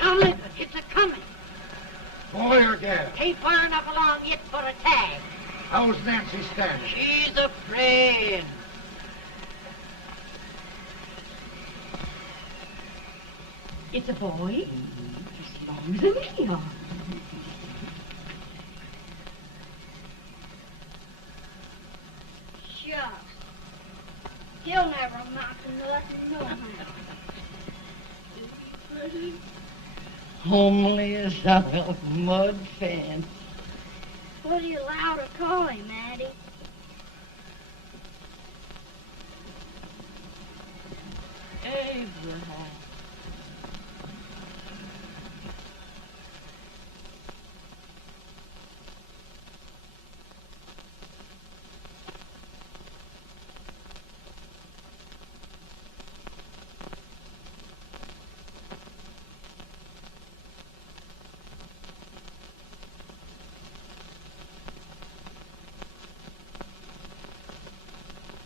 Now look, it's a-coming. Boy or gal? Ain't far enough along yet for a tag. How's Nancy standing? She's afraid. It's a boy? As long as a me are. Shucks. He'll never amount to nothing, no how. Homely as a mud fan. What do you allow to call him, Addie? Abraham.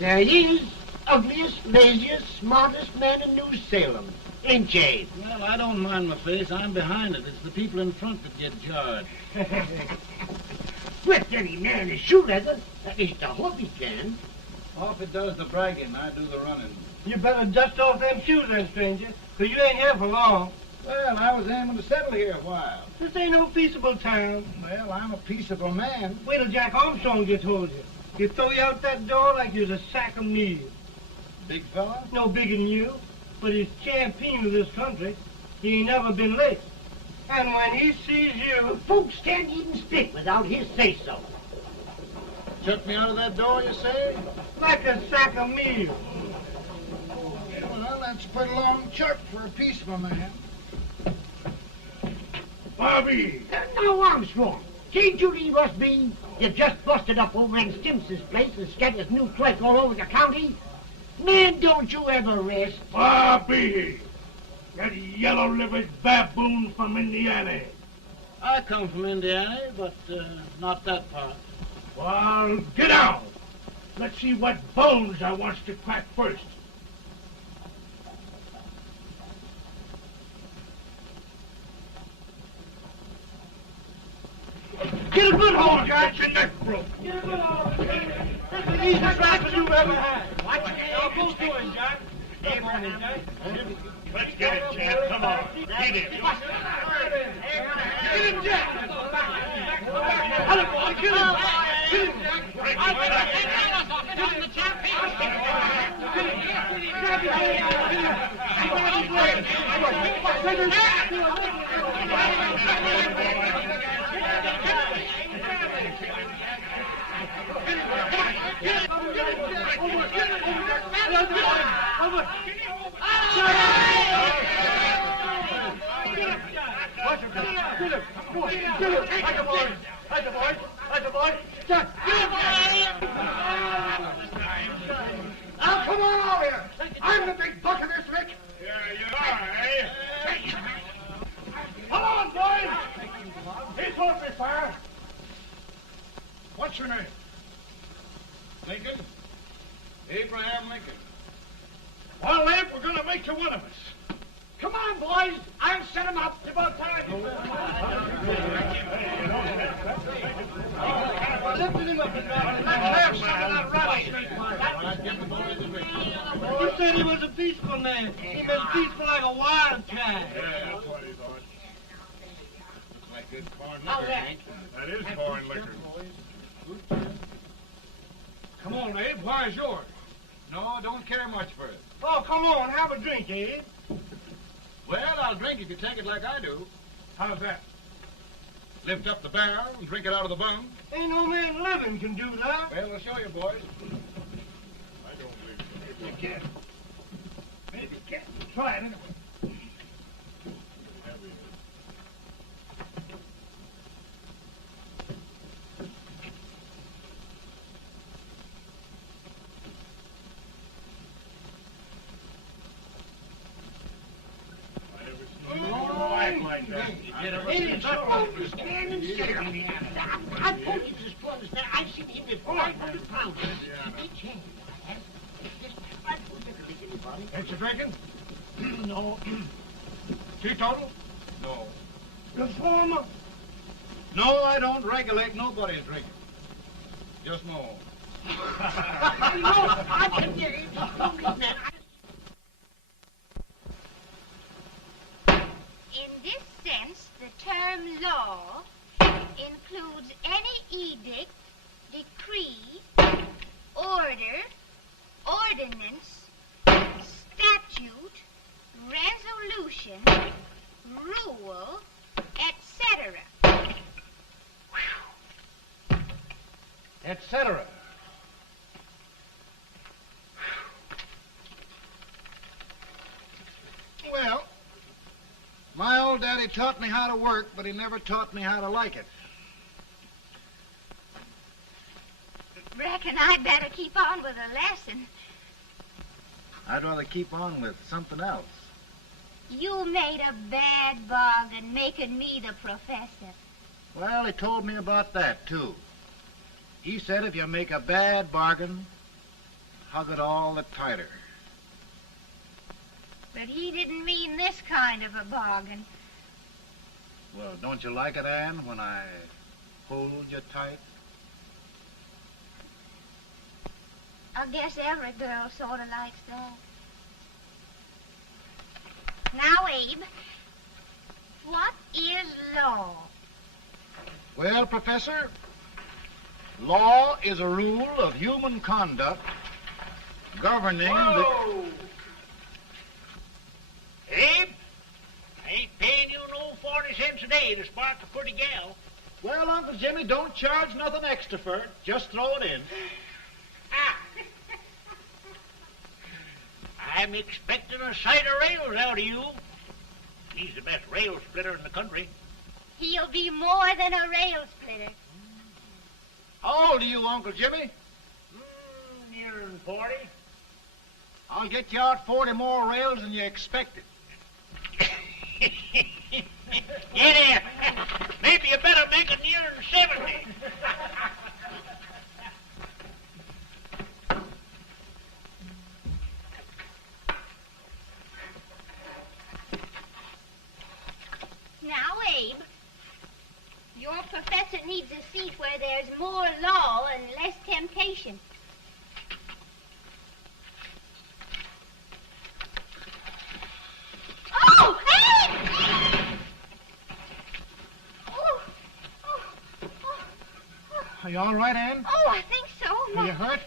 There he is, ugliest, laziest, smartest man in New Salem. Ain't Jay? Well, I don't mind my face. I'm behind it. It's the people in front that get jarred. With any man is shoe leather. At least I hope he can. Off it does the bragging. I do the running. You better dust off them shoes then, stranger, 'cause you ain't here for long. Well, I was aiming to settle here a while. This ain't no peaceable town. Well, I'm a peaceable man. Wait till Jack Armstrong gets hold of you. He'll throw you out that door like you're a sack of meal. Big fella? No bigger than you, but he's champion of this country. He ain't never been late. And when he sees you... Folks can't even speak without his say-so. Took me out of that door, you say? Like a sack of meal. Well, that's a pretty long chirp for a peaceable man. Bobby! Now, Armstrong, can't you leave us be? You've just busted up over in Stimpson's place and scattered new clerk all over the county. Man, don't you ever rest. Bobby! That yellow-livered baboon from Indiana. I come from Indiana, but not that part. Well, get out. Let's see what bones I wants to crack first. Get a good hold, Jack. Your neck broke. Get a good hold. That's the easiest rifle you've ever had. Watch it. Now, both doing, Jack. Abraham. Let's get it, Jack. Come on. Get him. Get him, Jack. Get him. Get him. Break his back. Now, come on over here. I'm the big buck of this lick. Yeah, you are, eh? Come on, boys. He's open fire. What's your name? Lincoln? Abraham Lincoln. Well, Abe, we're going to make you one of us. Come on, boys. I'll set him up. It's about time. Lifted him up and down. Let's have some of that rattlesnake. You said he was a peaceful man. He was peaceful like a wild cat. Yeah, that's what he thought. Looks like good corn liquor, Hank. That is corn liquor. Come on, Abe. Where's yours? No, don't care much for it. Oh, come on. Have a drink, Abe. Well, I'll drink if you take it like I do. How's that? Lift up the barrel and drink it out of the bung. Ain't no man living can do that. Well, I'll show you, boys. I don't believe it. Maybe you can. Maybe you can. Try it anyway. Like that. I told you this brother's there. I've seen him with 500 pounds. Ain't you drinking? No. Teetotal? No. Reformer? No, I don't regulate nobody's drinking. Just my own. I can get it. Don't mean that. In this sense, the term law includes any edict, decree, order, ordinance, statute, resolution, rule, etc. Etc. Well, my old daddy taught me how to work, but he never taught me how to like it. Reckon I'd better keep on with the lesson. I'd rather keep on with something else. You made a bad bargain making me the professor. Well, he told me about that, too. He said if you make a bad bargain, hug it all the tighter. But he didn't mean this kind of a bargain. Well, don't you like it, Anne, when I hold you tight? I guess every girl sort of likes that. Now, Abe, what is law? Well, Professor, law is a rule of human conduct governing Whoa! Abe, I ain't paying you no 40 cents a day to spark a pretty gal. Well, Uncle Jimmy, don't charge nothing extra for it. Just throw it in. Ah. I'm expecting a sight of rails out of you. He's the best rail splitter in the country. He'll be more than a rail splitter. How old are you, Uncle Jimmy? Nearing 40. I'll get you out 40 more rails than you expected. Get in. Maybe you better make it nearing 70. Now, Abe, your professor needs a seat where there's more law and less temptation. Oh, Abe! Are you all right, Anne? Oh, I think so. Are you hurt?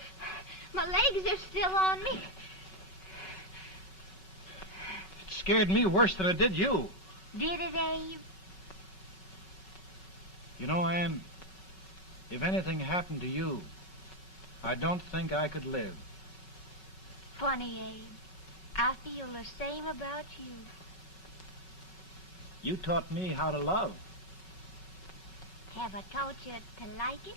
My legs are still on me. It scared me worse than it did you. Did it, Abe? You know, Anne, if anything happened to you, I don't think I could live. Funny, Abe. I feel the same about you. You taught me how to love. Have I taught you to like it?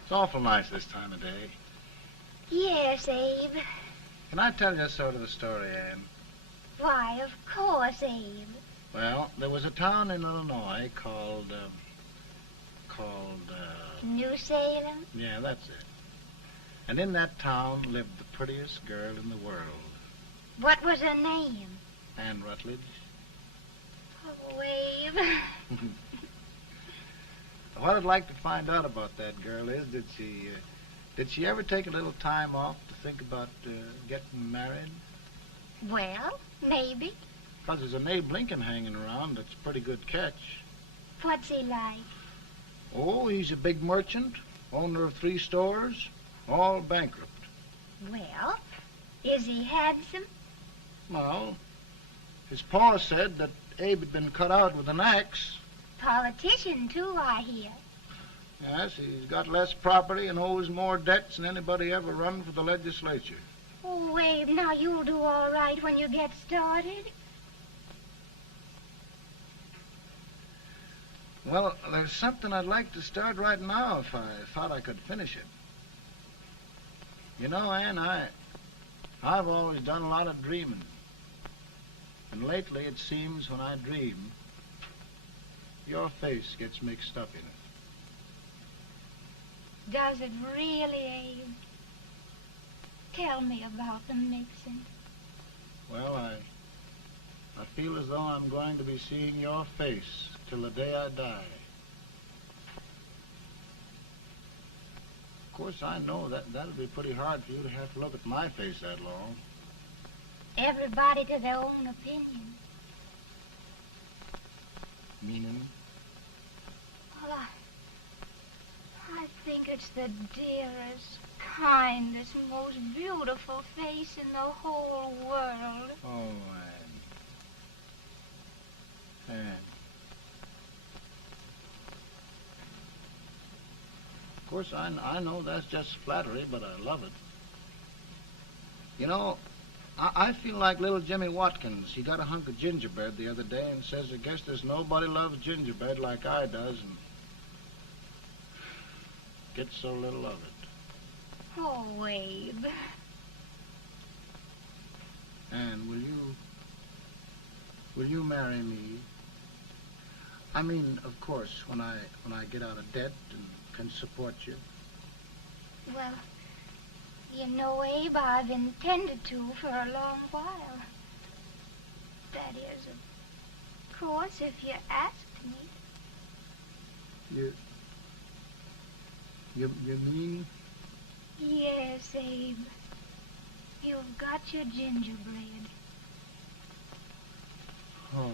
It's awful nice this time of day. Yes, Abe. Can I tell you sort of the story, Anne? Why, of course, Abe. Well, there was a town in Illinois called, New Salem? yeah, that's it. And in that town lived the prettiest girl in the world, What was her name? Anne Rutledge. Oh, Abe. What I'd like to find out about that girl is, did she ever take a little time off to think about getting married? Well, maybe. Because there's an Abe Lincoln hanging around that's a pretty good catch. What's he like? Oh, he's a big merchant, owner of 3 stores, all bankrupt. Well, is he handsome? Well, his pa said that Abe had been cut out with an axe. Politician, too, I hear. Yes, he's got less property and owes more debts than anybody ever run for the legislature. Oh, Abe, now you'll do all right when you get started. Well, there's something I'd like to start right now if I thought I could finish it. You know, Ann, I've always done a lot of dreaming. And lately it seems when I dream, your face gets mixed up in it. Does it really, Abe? Tell me about the mixing. Well, I feel as though I'm going to be seeing your face till the day I die. Of course, I know that'll be pretty hard for you to have to look at my face that long. Everybody to their own opinion. Meaning? Well, I think it's the dearest, kindest, most beautiful face in the whole world. Oh, Ann. Of course, I know that's just flattery, but I love it. You know, I feel like little Jimmy Watkins. He got a hunk of gingerbread the other day and says, I guess there's nobody loves gingerbread like I does, and gets so little of it. Oh, Abe. Ann, will you marry me? I mean, of course, when I get out of debt and can support you. Well, you know, Abe, I've intended to for a long while. That is, of course, if you asked me. You mean? Yes, Abe. You've got your gingerbread. Oh,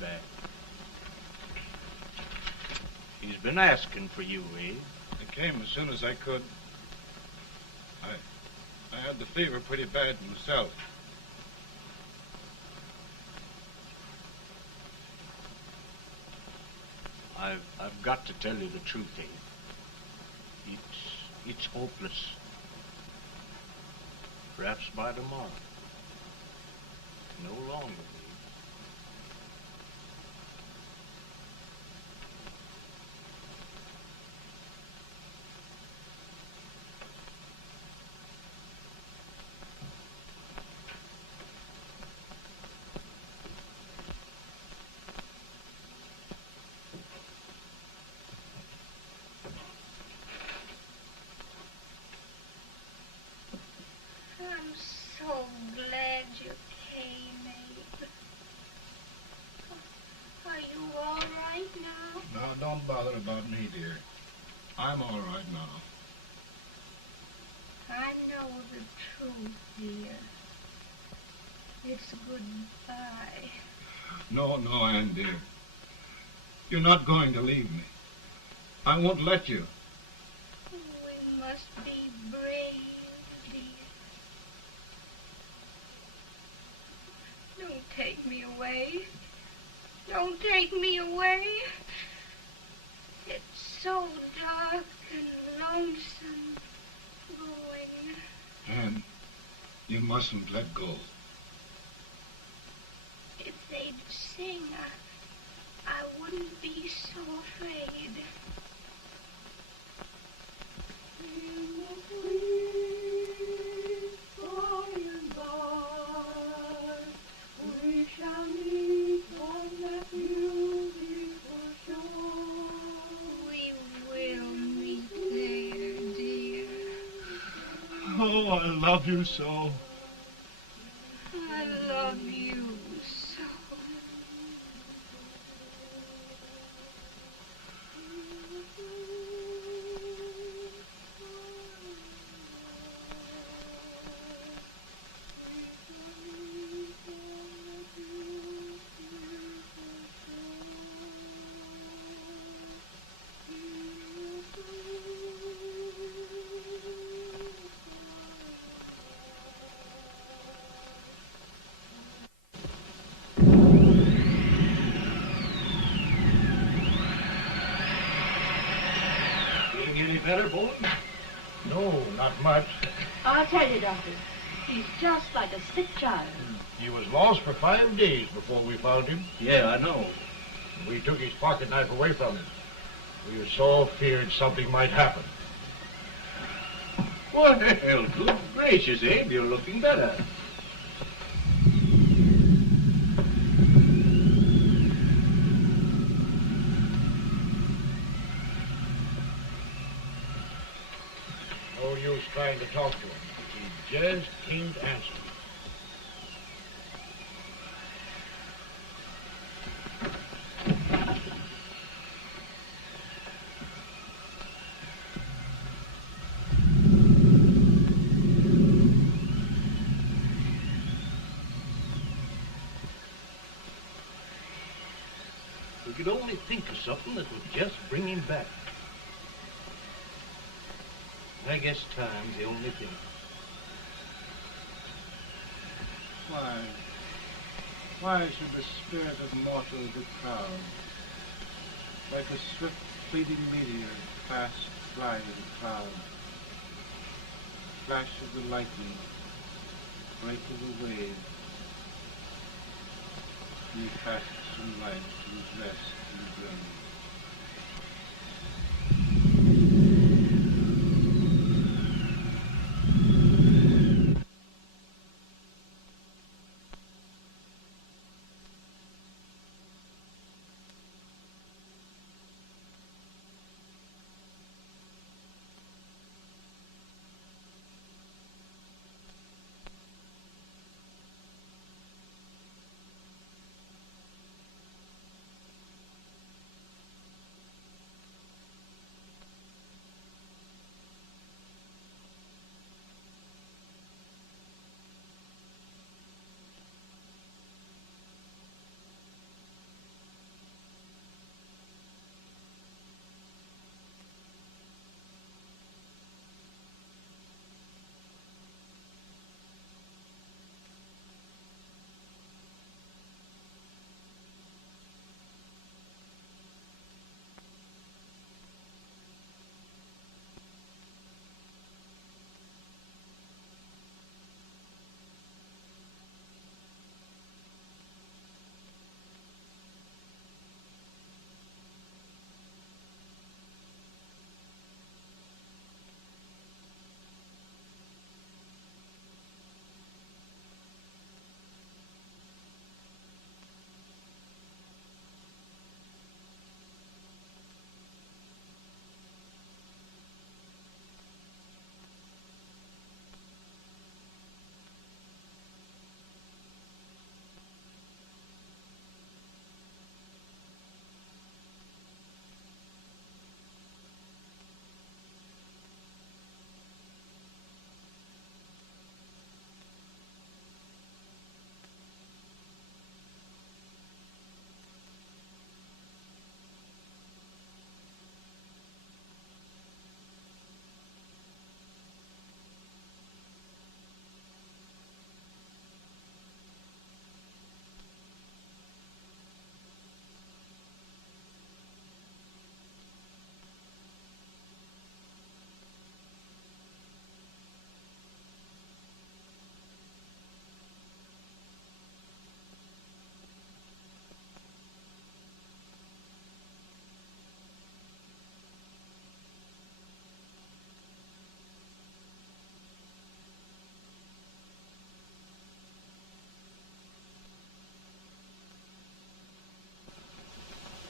Bad. He's been asking for you, eh? I came as soon as I could. I had the fever pretty bad myself. I've got to tell you the truth, Abe. It's hopeless. Perhaps by tomorrow. No longer. I'm so glad you came, Abe. Are you all right now? No, don't bother about me, dear. I'm all right now. I know the truth, dear. It's goodbye. No, Ann, dear. You're not going to leave me. I won't let you. We must be brave, dear. Don't take me away. Don't take me away. It's so dark and lonesome going. Ann, you mustn't let go. If they'd sing, I wouldn't be so afraid. We shall meet on that beautiful shore. We will meet there, dear. Oh, I love you so. I love you so. better, boy? No, not much. I'll tell you, Doctor, he's just like a sick child. He was lost for 5 days before we found him. Yeah, I know. We took his pocket knife away from him. We were so feared something might happen. Well, good gracious, Abe, you're looking better. No use trying to talk to him. He just can't answer. We could only think of something that would just bring him back. I guess time's the only thing. Why should the spirit of mortal be proud? Like a swift fleeting meteor, fast flying cloud. Flash of the lightning, break of the wave. He passes from life to his rest in the grave.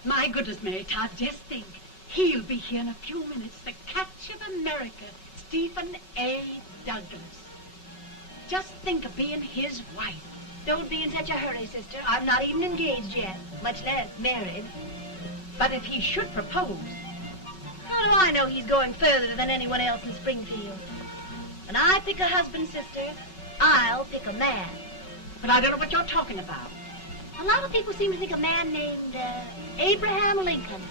My goodness, Mary Todd, just think. He'll be here in a few minutes. The catch of America, Stephen A. Douglas. Just think of being his wife. Don't be in such a hurry, sister. I'm not even engaged yet, much less married. But if he should propose... How do I know he's going further than anyone else in Springfield? When I pick a husband, sister, I'll pick a man. But I don't know what you're talking about. A lot of people seem to think a man named Abraham Lincoln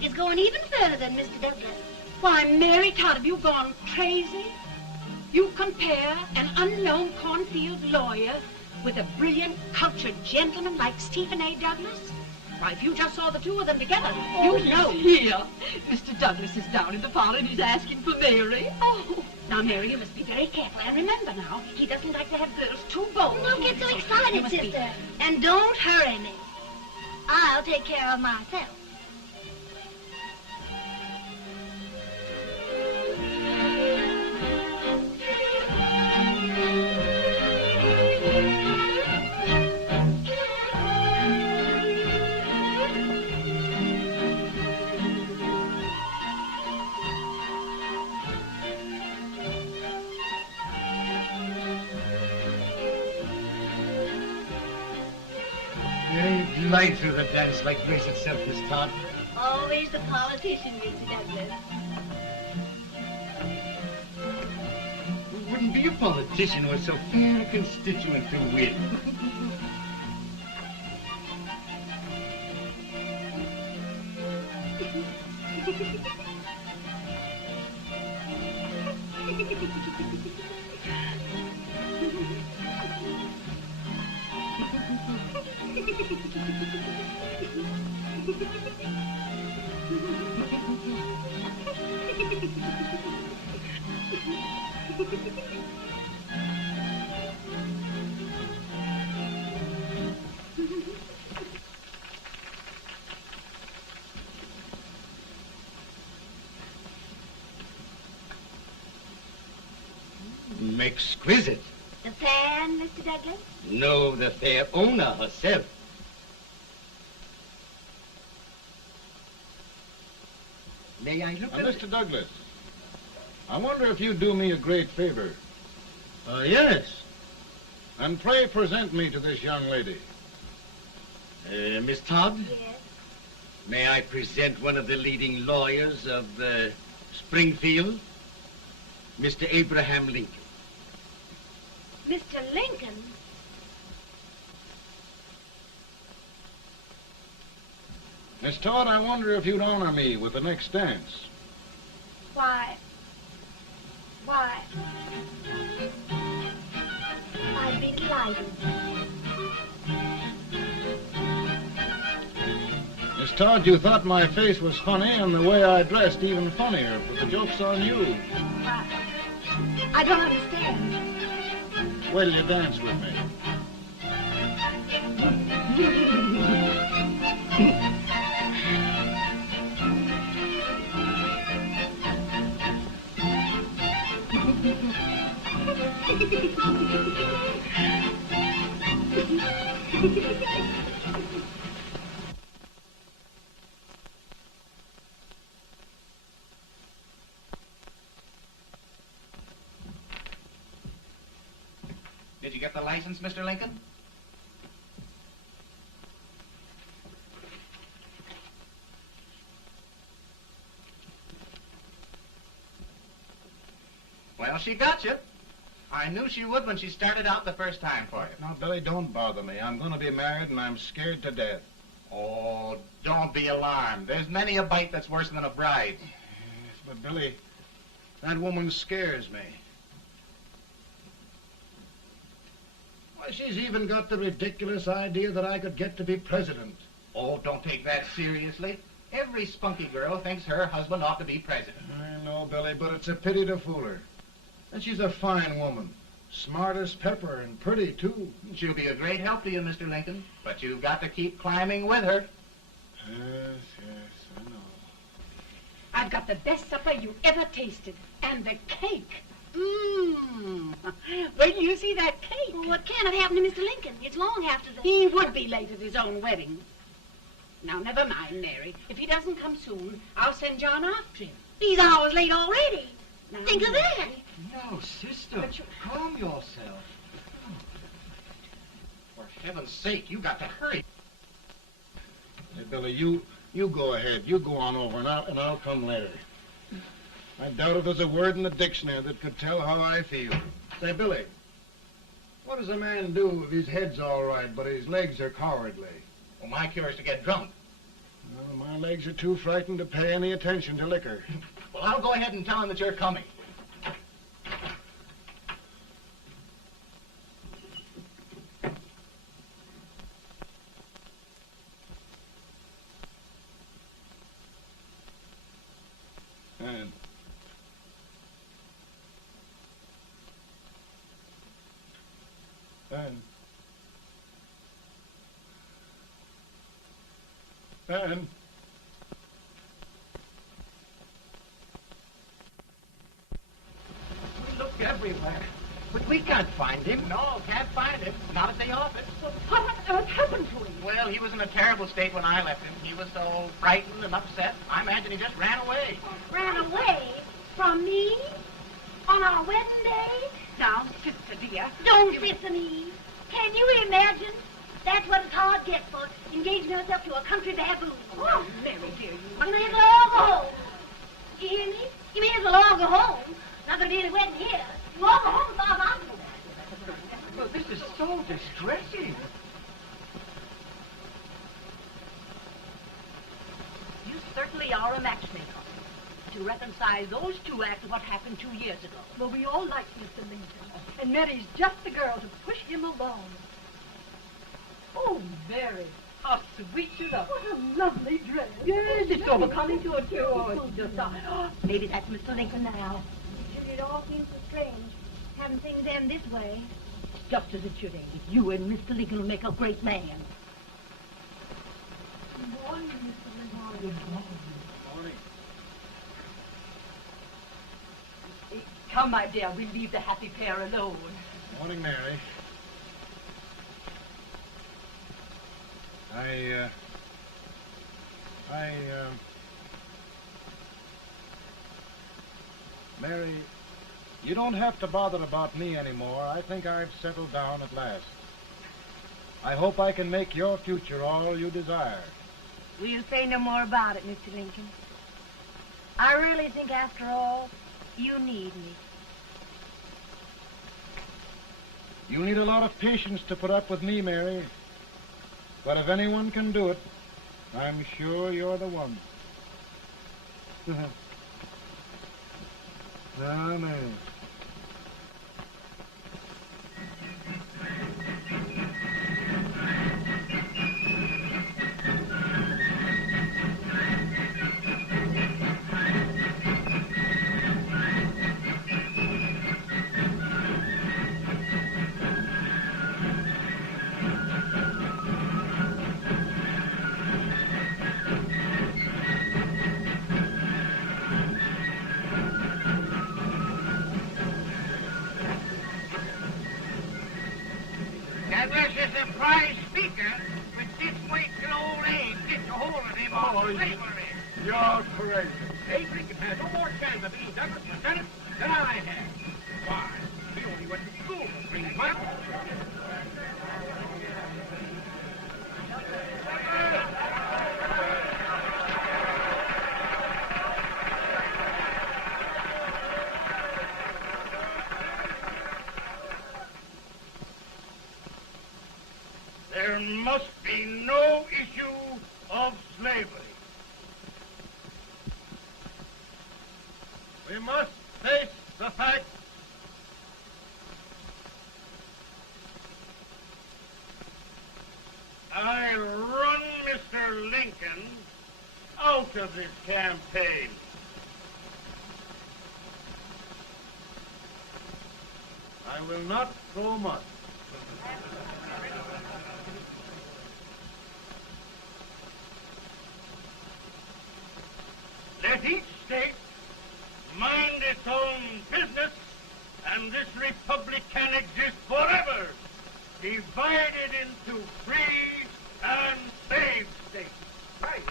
is going even further than Mr. Douglas. Why, Mary Todd, have you gone crazy? You compare an unknown cornfield lawyer with a brilliant, cultured gentleman like Stephen A. Douglas? Why, if you just saw the two of them together, Oh, you'd know. Here. Mr. Douglas is down in the parlor and he's asking for Mary. Oh. Now, Mary, you must be very careful. And remember now, he doesn't like to have girls too bold. Don't get so You excited, must be- sister. And don't hurry me. I'll take care of myself. You glide through the dance like grace itself, Miss Todd. Always the politician, Mr. Douglas. We wouldn't be a politician with so fair a constituent to win. Exquisite. The fan, Mr. Douglas? No, the fair owner herself. May I look at it? Mr. Douglas, I wonder if you'd do me a great favor. Yes. And pray present me to this young lady. Miss Todd? Yes. May I present one of the leading lawyers of Springfield, Mr. Abraham Lincoln. Mr. Lincoln? Miss Todd, I wonder if you'd honor me with the next dance. Why? I'd be delighted. Miss Todd, you thought my face was funny and the way I dressed even funnier, but the joke's on you. I don't understand. Wait till you dance with me. Did you get the license, Mr. Lincoln? Well, she got you. I knew she would when she started out the first time for you. Now, Billy, don't bother me. I'm going to be married and I'm scared to death. Oh, don't be alarmed. There's many a bite that's worse than a bride. Yes, but Billy, that woman scares me. Why, she's even got the ridiculous idea that I could get to be president. Oh, don't take that seriously. Every spunky girl thinks her husband ought to be president. I know, Billy, but it's a pity to fool her. And she's a fine woman. Smart as pepper and pretty, too. She'll be a great help to you, Mr. Lincoln. But you've got to keep climbing with her. Yes, I know. I've got the best supper you ever tasted. And the cake. Mmm. Wait till you see that cake. Well, what can have happened to Mr. Lincoln? It's long after the... He would be late at his own wedding. Now, never mind, Mary. If he doesn't come soon, I'll send John after him. He's hours late already. Now, Think of that. No, sister. Calm yourself. For heaven's sake, you got to hurry. Hey, Billy, you go ahead. You go on over, and I'll come later. I doubt if there's a word in the dictionary that could tell how I feel. Say, Billy, what does a man do if his head's all right, but his legs are cowardly? Well, my cure is to get drunk. Well, my legs are too frightened to pay any attention to liquor. Well, I'll go ahead and tell him that you're coming. Ben. We looked everywhere, but we can't find him. No, can't find him. Not at the office. Well, what on earth happened to him? Well, he was in a terrible state when I left him. He was so frightened and upset. I imagine he just ran away. Ran away from me on our wedding day? Now, sister dear. Don't listen, Eve. Can you imagine? That's what a hard gets for engaging herself to a country baboon. Oh, Mary, dear, You may as well all go home. You hear me? You may as well all go home. Not gonna be any wedding here. You all go home as far as I'm concerned. Well, this is so distressing. You certainly are a matchmaker. To reconcile those two after what happened 2 years ago. Well, we all like Mr. Lincoln. And Mary's just the girl to push him along. Oh, Mary, how sweet you look. What a lovely dress. Yes, it's overcoming to it, too. Oh, it's just... maybe that's Mr. Lincoln now. It all seems so strange. Having things end this way. It's just as it should end. You and Mr. Lincoln will make a great man. Good morning, Mr. Lincoln. Good morning. Come, my dear, we'll leave the happy pair alone. Morning, Mary. Mary, you don't have to bother about me anymore. I think I've settled down at last. I hope I can make your future all you desire. We'll say no more about it, Mr. Lincoln. I really think, after all, you need me. You need a lot of patience to put up with me, Mary. But if anyone can do it, I'm sure you're the one. Now, Mary. Douglas is a prize speaker, but this way till old age gets a hold of him on slavery. You're crazy. Abe Lincoln has no more chance of being Douglas Lieutenant than I have. Why, he only went to school for 3 months. There must be no issue of slavery. We must face the fact I run Mr. Lincoln out of this campaign. I will not throw much. Let each state mind its own business, and this republic can exist forever, divided into free and slave states. Right.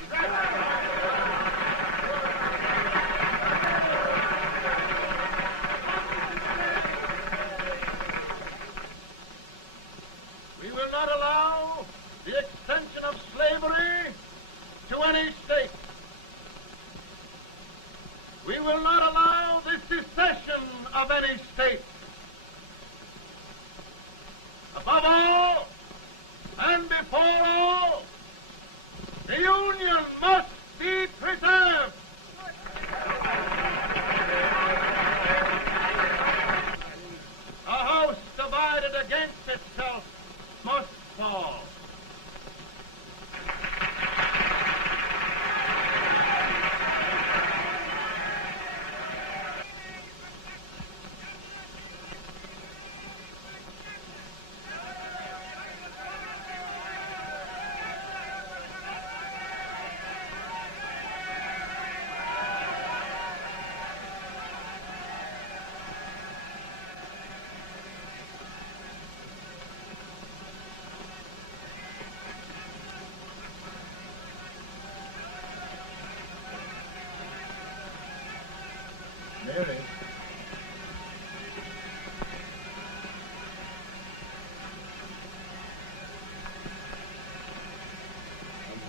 We will not allow the extension of slavery to any state. We will not allow the secession of any state. Above all, and before all, the Union must be preserved. A house divided against itself must fall.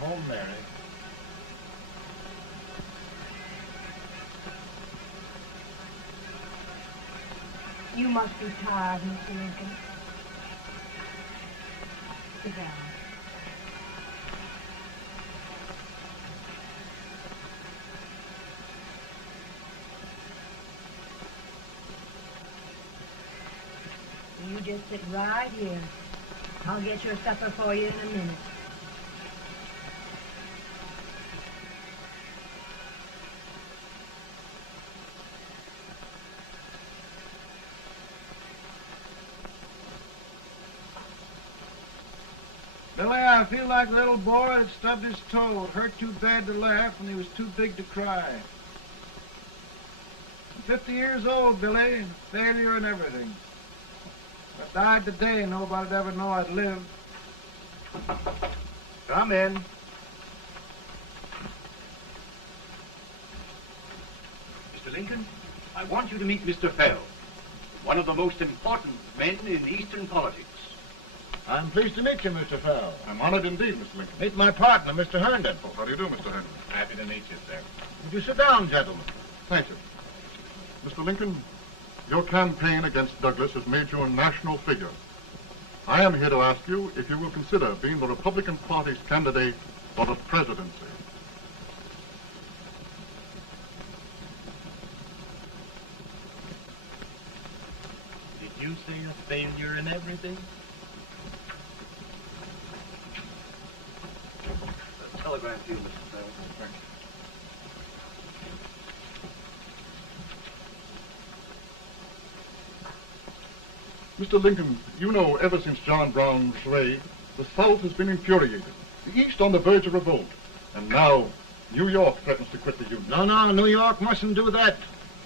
home, Mary. You must be tired, Mr. Lincoln. Sit down. You just sit right here. I'll get your supper for you in a minute. Billy, I feel like a little boy that stubbed his toe. It hurt too bad to laugh, and he was too big to cry. I'm 50 years old, Billy, failure and everything. If I died today, nobody'd ever know I'd lived. Come in. Mr. Lincoln, I want you to meet Mr. Fell, one of the most important men in Eastern politics. I'm pleased to meet you, Mr. Fell. I'm honored indeed, Mr. Lincoln. Meet my partner, Mr. Herndon. Oh, how do you do, Mr. Herndon? Happy to meet you, sir. Would you sit down, gentlemen? Thank you. Mr. Lincoln, your campaign against Douglas has made you a national figure. I am here to ask you if you will consider being the Republican Party's candidate for the presidency. Did you say a failure in everything? A telegram to you, Mr. Fell. Thank you. Mr. Lincoln, you know ever since John Brown's raid, the South has been infuriated, the East on the verge of revolt, and now New York threatens to quit the Union. No, New York mustn't do that.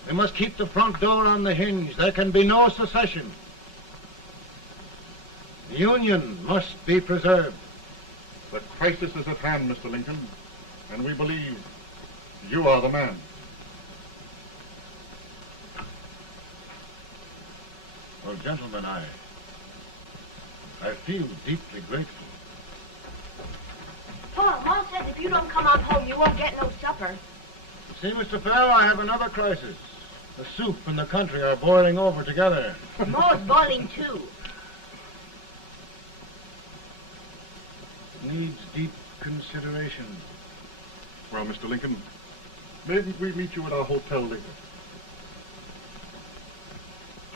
They must keep the front door on the hinge. There can be no secession. The Union must be preserved. The crisis is at hand, Mr. Lincoln, and we believe you are the man. Well, gentlemen, I feel deeply grateful. Paul, Mom says if you don't come on home, you won't get no supper. See, Mr. Fell, I have another crisis. The soup and the country are boiling over together. More's boiling, too. Needs deep consideration. Well, Mr. Lincoln, maybe we meet you at our hotel later.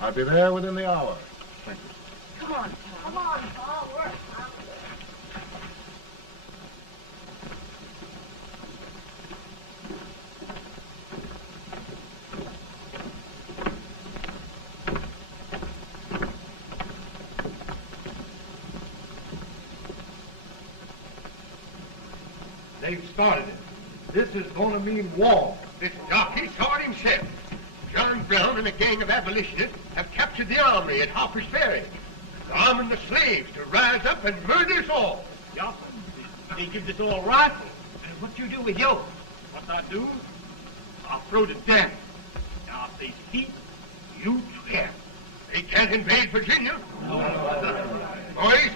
I'll be there within the hour. Thank you. Come on, Paul. Come on, Paul. We're hungry. They've started it. This is going to mean war. This jockey saw it himself. John Brown and a gang of abolitionists have captured the armory at Harper's Ferry. They're arming the slaves to rise up and murder us all. Johnson, they give this all rifles. And what you do with yours? What I do? I'll throw the damn. Now, if they speak, you swear. They can't invade Virginia. Boys,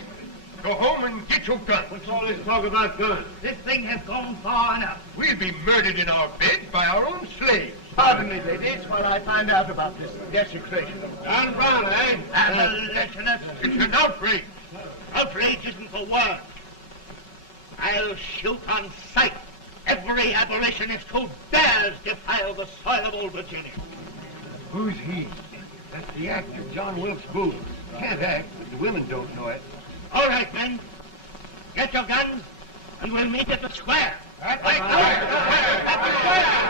go home and get your guns. What's all this talk about guns? This thing has gone far enough. We'll be murdered in our beds by our own slaves. Pardon me, ladies, while I find out about this desecration of John Brown, eh? Abolitionists. It's an outrage. Outrage isn't the word. I'll shoot on sight every abolitionist who dares defile the soil of old Virginia. Who's he? That's the actor, John Wilkes Booth. Can't act, but the women don't know it. All right, men. Get your guns, and we'll meet at the square. At the square! At the square!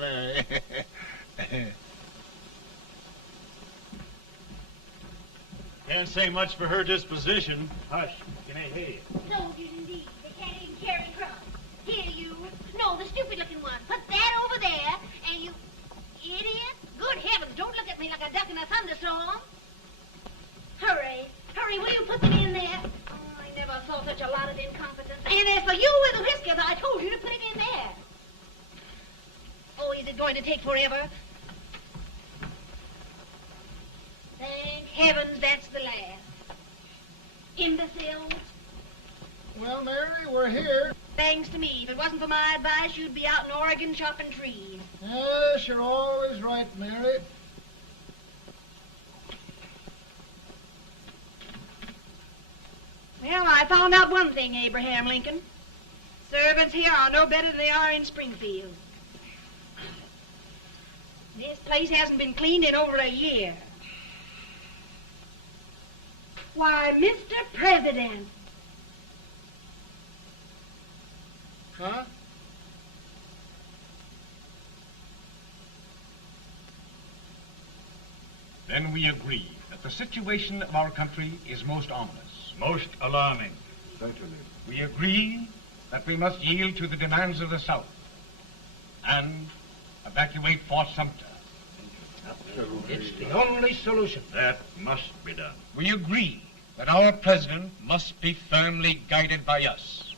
Mary. Can't say much for her disposition. Hush, can I hear you? Soldiers indeed. They can't even carry crumbs. Here, you. comforters. And as for you with the whiskers, I told you to put it in there. Oh, is it going to take forever? Thank heavens that's the last. Imbeciles. Well, Mary, we're here. Thanks to me. If it wasn't for my advice, you'd be out in Oregon chopping trees. Yes, you're always right, Mary. Well, I found out one thing, Abraham Lincoln. Servants here are no better than they are in Springfield. This place hasn't been cleaned in over a year. Why, Mr. President. Huh? Then we agree that the situation of our country is most ominous. Most alarming. Certainly. We agree that we must yield to the demands of the South and evacuate Fort Sumter. It's the only solution. That must be done. We agree that our president must be firmly guided by us.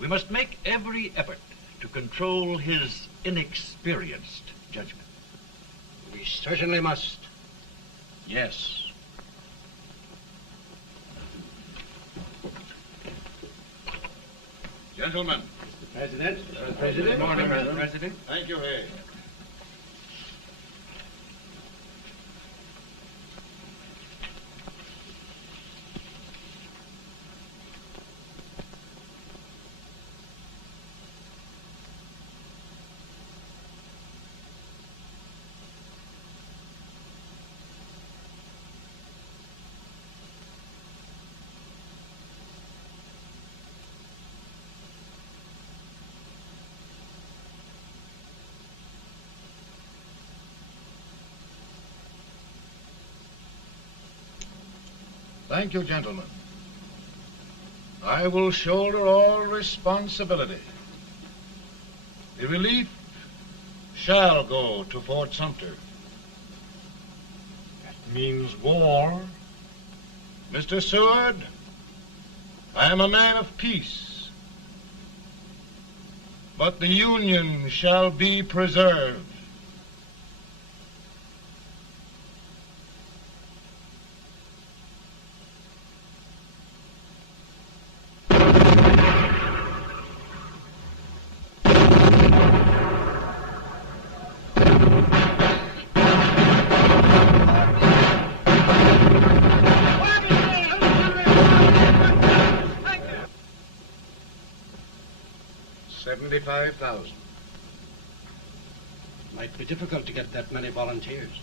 We must make every effort to control his inexperienced judgment. We certainly must. Yes. Gentlemen. Mr. President. Mr. President. Good morning, Mr. President. Thank you, Hay. Thank you, gentlemen. I will shoulder all responsibility. The relief shall go to Fort Sumter. That means war. Mr. Seward, I am a man of peace, but the Union shall be preserved. $75,000. Might be difficult to get that many volunteers.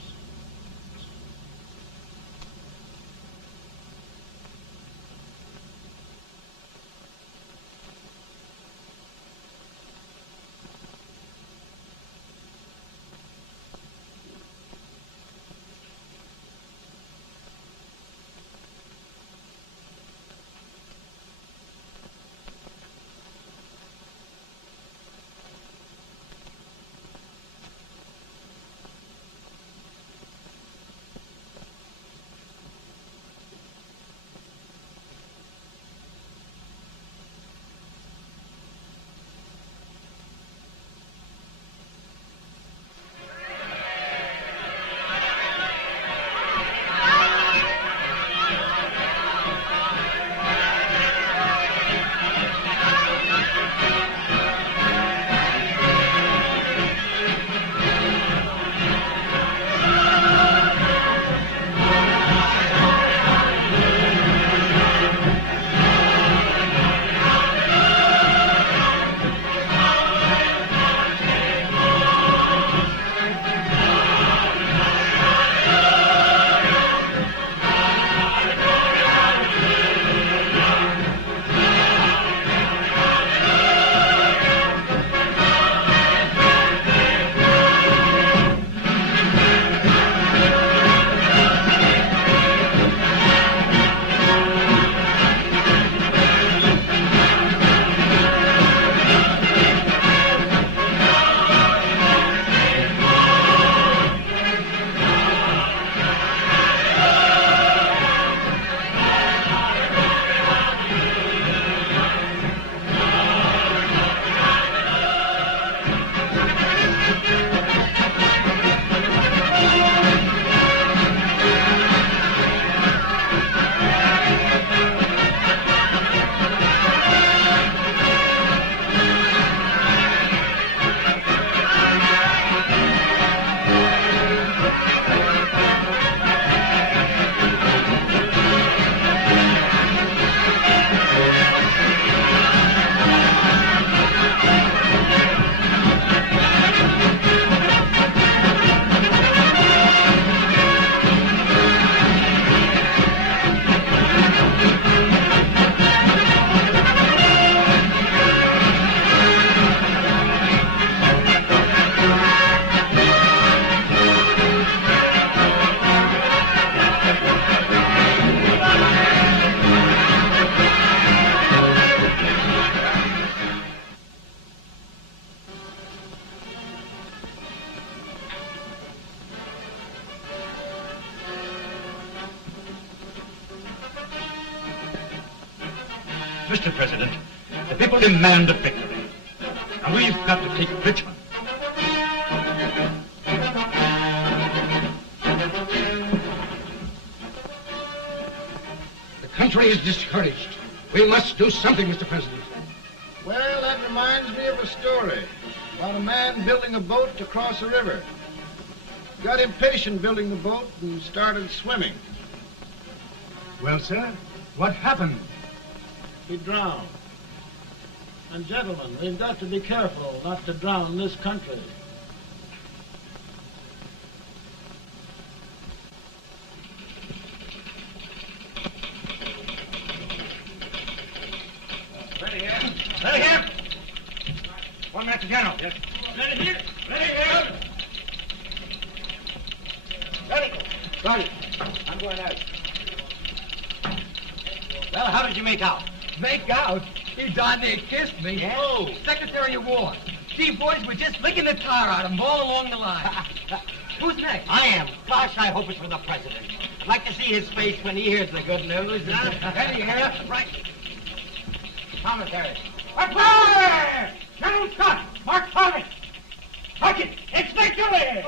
Mr. President, the people demand a victory. And we've got to take Richmond. The country is discouraged. We must do something, Mr. President. Well, that reminds me of a story about a man building a boat to cross a river. Got impatient building the boat and started swimming. Well, sir, what happened? He drowned. And gentlemen, we've got to be careful not to drown this country. Ready here. Ready here. 1 minute to General. Yes. Ready here. Ready here. Ready. Ready. I'm going out. Well, how did you make out? Make out? He darn near kissed me. Yeah? Oh, Secretary of War. Gee, boys, we're just licking the tar out of him all along the line. Who's next? I am. Gosh, I hope it's for the president. I'd like to see his face when he hears the good news. Ready here. Right. Commissary. Fire! General Scott, Mark Thomas. Sergeant, it's victory!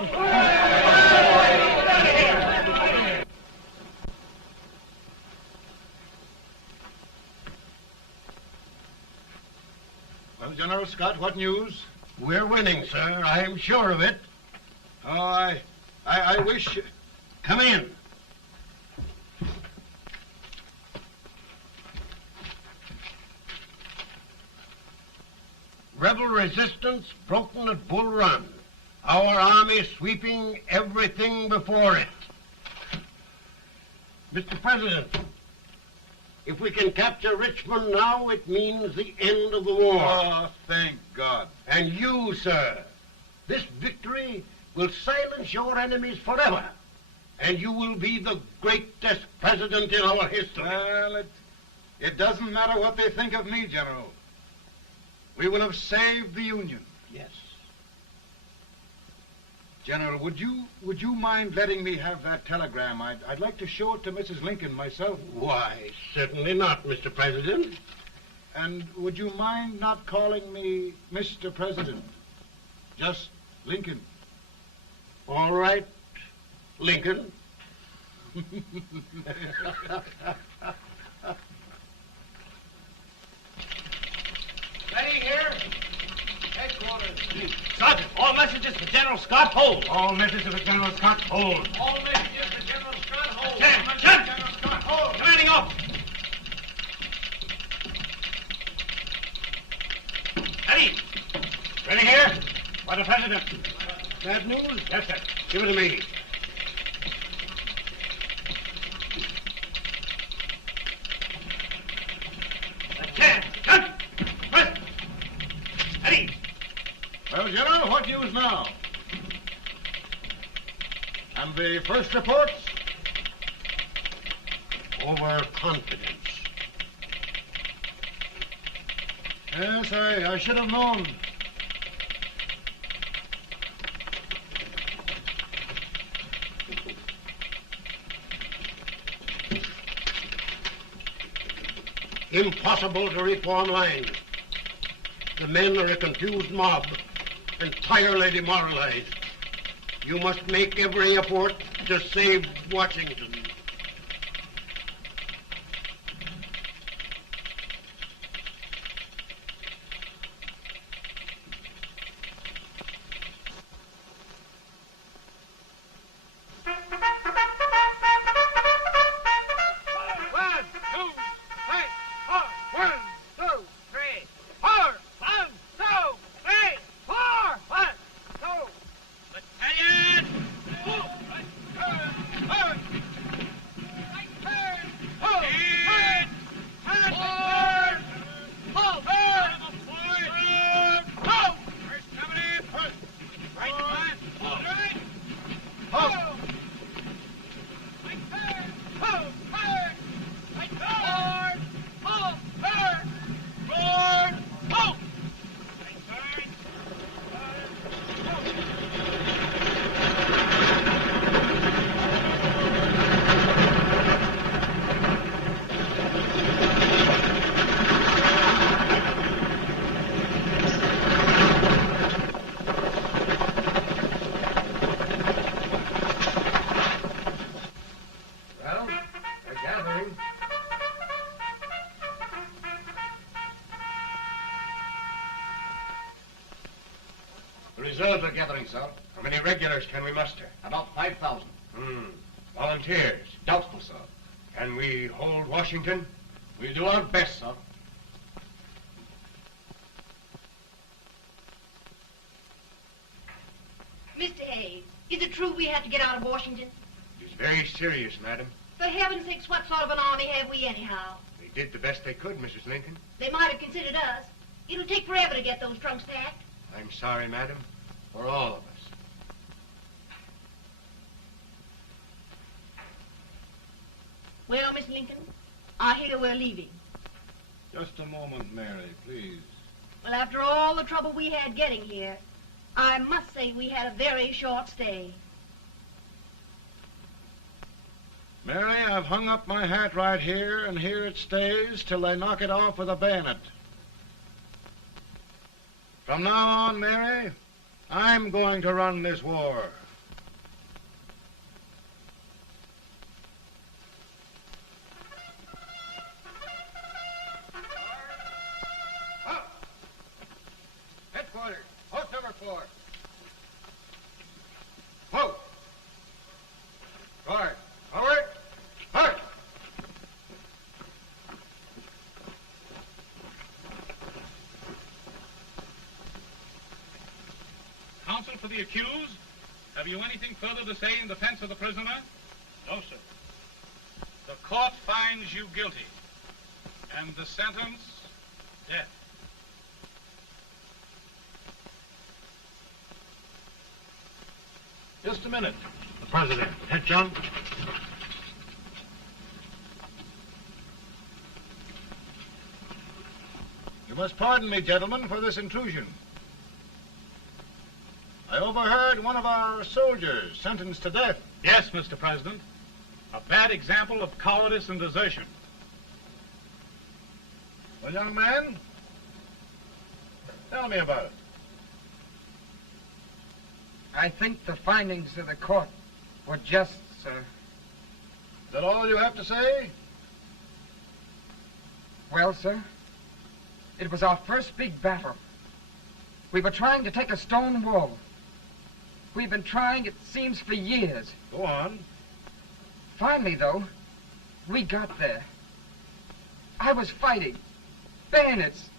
Well, General Scott, what news? We're winning, sir. I'm sure of it. Oh, I wish... Come in. Rebel resistance broken at Bull Run. Our army sweeping everything before it. Mr. President, if we can capture Richmond now, it means the end of the war. Oh, thank God. And you, sir, this victory will silence your enemies forever. And you will be the greatest president in our history. Well, it doesn't matter what they think of me, General. We will have saved the Union. Yes. General, would you mind letting me have that telegram? I'd like to show it to Mrs. Lincoln myself. Why, certainly not, Mr. President. And would you mind not calling me Mr. President? Just Lincoln. All right, Lincoln. Ready here. Headquarters. Sergeant, all messages to General Scott, hold. All messages to General Scott, hold. All messages to General Scott, hold. General Scott, hold. Commanding officer. Ready. Ready here. For the President. Bad news? Yes, sir. Give it to me. Well, General, what news now? And the first reports? Overconfidence. Yes, I should have known. Impossible to reform lines. The men are a confused mob, entirely demoralized. You must make every effort to save Washington. Reserves are gathering, sir. How many regulars can we muster? About 5,000. Volunteers? Doubtful, sir. Can we hold Washington? We'll do our best, sir. Mr. Hayes, is it true we have to get out of Washington? It is very serious, madam. For heaven's sakes, what sort of an army have we anyhow? They did the best they could, Mrs. Lincoln. They might have considered us. It'll take forever to get those trunks packed. I'm sorry, madam, for all of us. Well, Miss Lincoln, I hear we're leaving. Just a moment, Mary, please. Well, after all the trouble we had getting here, I must say we had a very short stay. Mary, I've hung up my hat right here, and here it stays till they knock it off with a bayonet. From now on, Mary, I'm going to run this war. Headquarters, post number 4. Whoa! Guard, forward, march! Counsel for the accused, have you anything further to say in defense of the prisoner? No, sir. The court finds you guilty, and the sentence, death. Just a minute. The President. Head, John. You must pardon me, gentlemen, for this intrusion. I overheard one of our soldiers sentenced to death. Yes, Mr. President. A bad example of cowardice and desertion. Well, young man, tell me about it. I think the findings of the court were just, sir. Is that all you have to say? Well, sir, it was our first big battle. We were trying to take a stone wall. We've been trying, it seems, for years. Go on. Finally, though, we got there. I was fighting. Bayonets.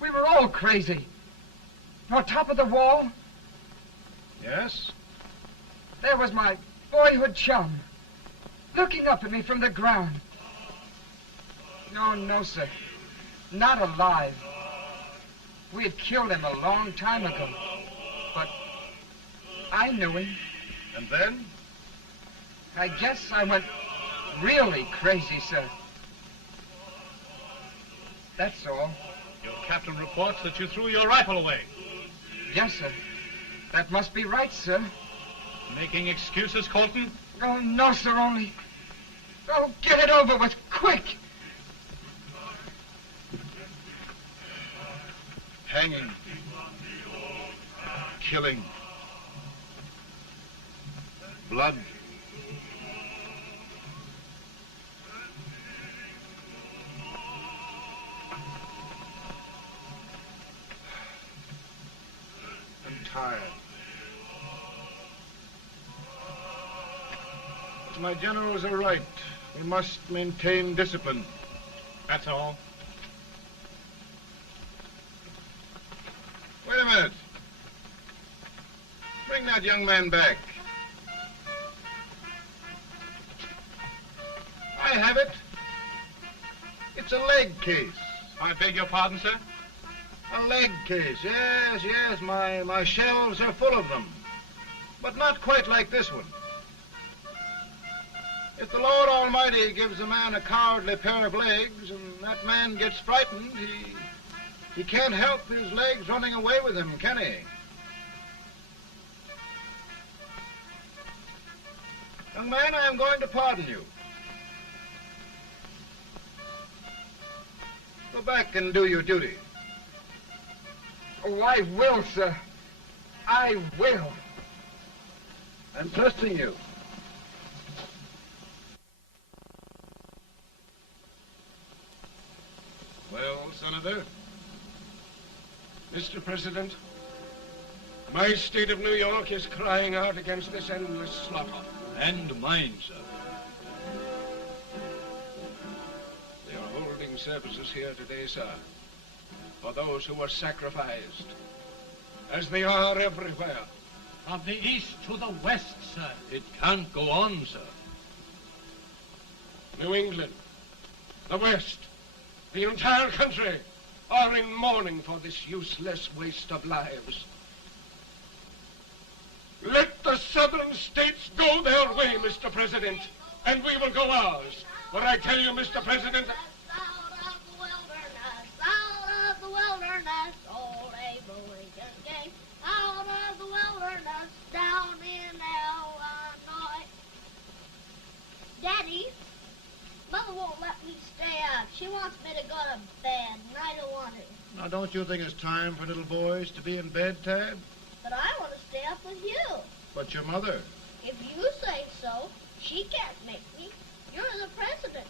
We were all crazy. On top of the wall, Yes? there was my boyhood chum, looking up at me from the ground. No, sir. Not alive. We had killed him a long time ago. But I knew him. And then? I guess I went really crazy, sir. That's all. Your captain reports that you threw your rifle away. Yes, sir. That must be right, sir. Making excuses, Colton? Oh, no, sir, only... Oh, get it over with, quick! Hanging. Killing. Blood. I'm tired. But my generals are right. We must maintain discipline. That's all. Wait a minute. Bring that young man back. I have it. It's a leg case. I beg your pardon, sir? A leg case, yes. My shelves are full of them. But not quite like this one. If the Lord Almighty gives a man a cowardly pair of legs and that man gets frightened, he can't help his legs running away with him, can he? Young man, I am going to pardon you. Go back and do your duty. Oh, I will, sir. I will. I'm trusting you. Well, Senator? Mr. President, My state of New York is crying out against this endless slaughter. And mine, sir. They are holding services here today, sir, for those who were sacrificed, as they are everywhere. From the east to the west, sir. It can't go on, sir. New England, the West, the entire country are in mourning for this useless waste of lives. Let the southern states go their way, Mr. President, and we will go ours. For I tell you, Mr. President, Out of the wilderness, old Abraham Lincoln came. Out of the wilderness, down in Illinois. Daddy, Mother won't let me stay up. She wants me to go to bed, and I don't want to. Now, don't you think it's time for little boys to be in bed, Tad? But I want to stay up with you. But your mother. If you say so, she can't make me. You're the president.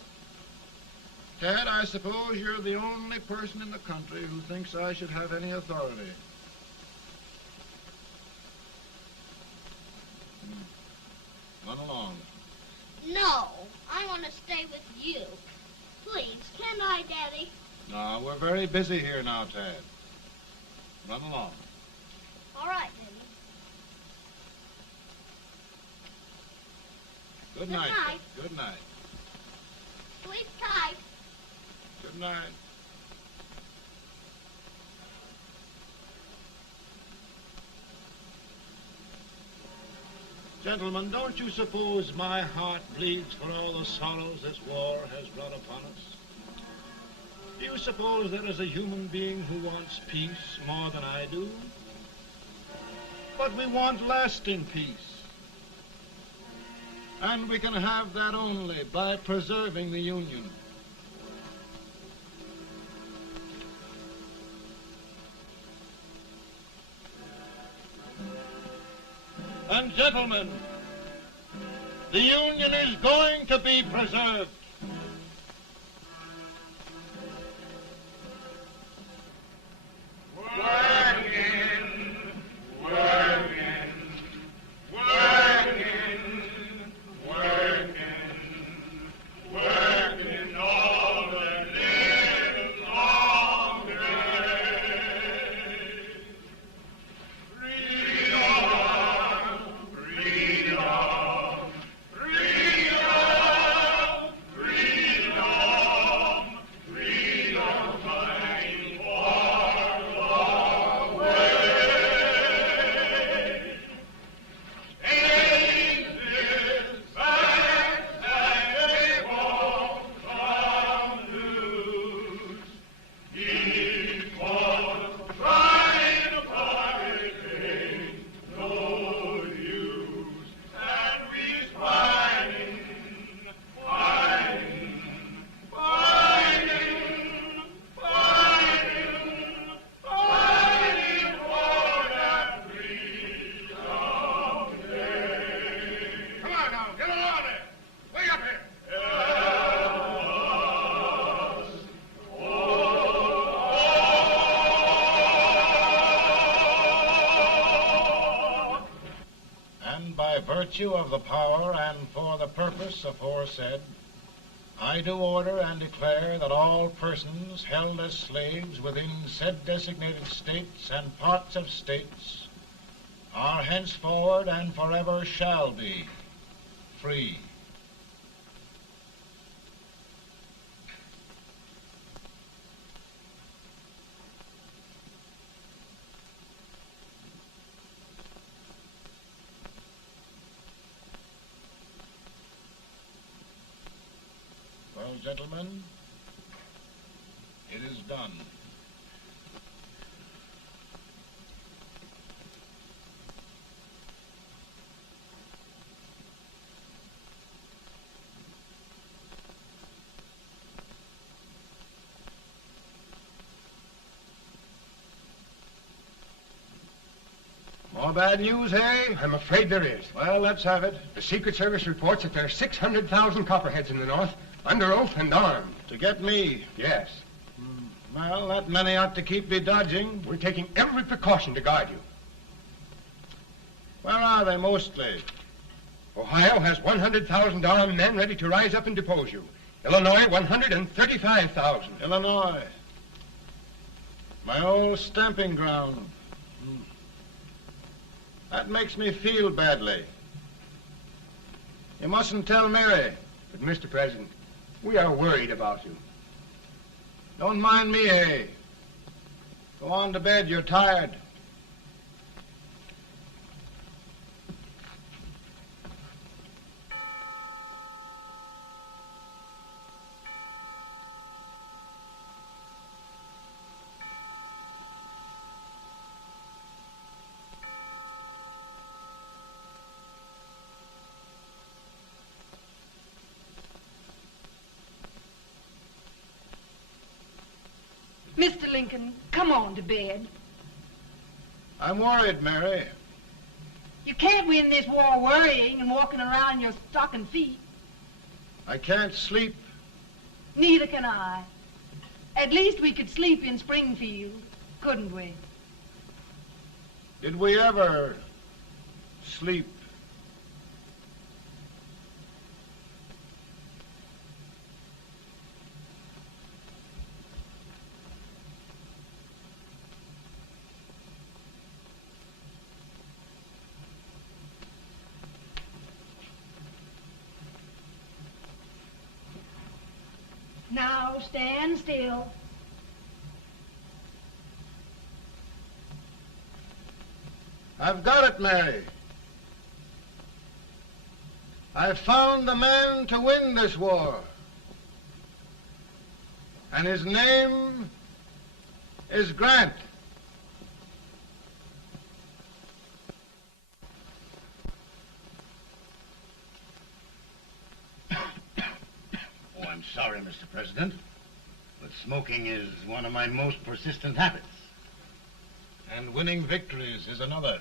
Tad, I suppose you're the only person in the country who thinks I should have any authority. Run along. No, I want to stay with you. Please, can I, Daddy? No, we're very busy here now, Tad. Run along. All right, Daddy. Good Good night. night. Good night. Sleep tight. Good night. Gentlemen, don't you suppose my heart bleeds for all the sorrows this war has brought upon us? Do you suppose there is a human being who wants peace more than I do? But we want lasting peace. And we can have that only by preserving the Union. And gentlemen, the Union is going to be preserved. Working, working, working, working, working all the live long day. Freedom, freedom, freedom, freedom, freedom, fighting for the way. Take this back that they won't come loose. Because trying to fight ain't no use. And we's fighting, fighting, fighting, fighting, fighting for that freedom day. Come on now, get along there. Way up here. And by virtue of the power and for the purpose aforesaid, I do order and declare that all persons held as slaves within said designated states and parts of states are henceforward and forever shall be free. Well, gentlemen, it is done. More bad news, hey? I'm afraid there is. Well, let's have it. The Secret Service reports that there are 600,000 copperheads in the North, under oath and armed. To get me? Yes. Well, that many ought to keep me dodging. We're taking every precaution to guard you. Where are they mostly? Ohio has $100,000 men ready to rise up and depose you. Illinois, 135,000. Illinois. My old stamping ground. That makes me feel badly. You mustn't tell Mary. But, Mr. President, we are worried about you. Don't mind me, eh? Go on to bed. You're tired. Mr. Lincoln, come on to bed. I'm worried, Mary. You can't win this war worrying and walking around in your stocking feet. I can't sleep. Neither can I. At least we could sleep in Springfield, couldn't we? Did we ever sleep? Now stand still. I've got it, Mary. I've found the man to win this war. And his name is Grant. Oh, I'm sorry, Mr. President, but smoking is one of my most persistent habits. And winning victories is another.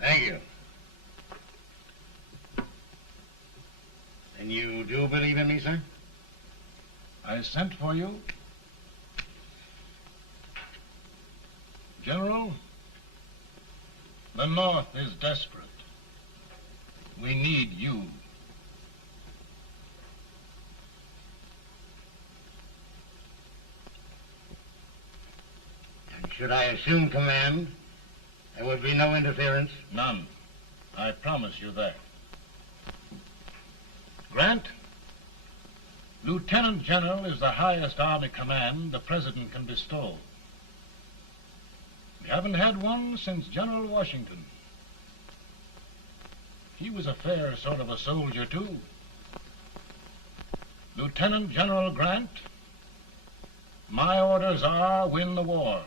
Thank you. And you do believe in me, sir? I sent for you. General, the North is desperate. We need you. And should I assume command, there would be no interference? None. I promise you that. Grant, Lieutenant General is the highest army command the President can bestow. We haven't had one since General Washington. He was a fair sort of a soldier, too. Lieutenant General Grant, my orders are win the war.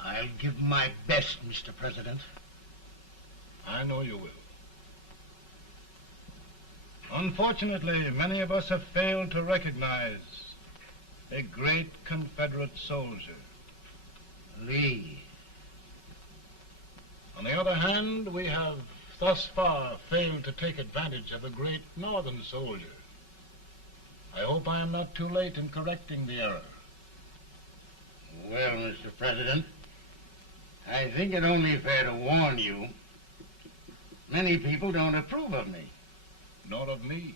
I'll give my best, Mr. President. I know you will. Unfortunately, many of us have failed to recognize a great Confederate soldier. Lee. On the other hand, we have thus far failed to take advantage of a great Northern soldier. I hope I am not too late in correcting the error. Well, Mr. President, I think it only fair to warn you. Many people don't approve of me. Nor of me.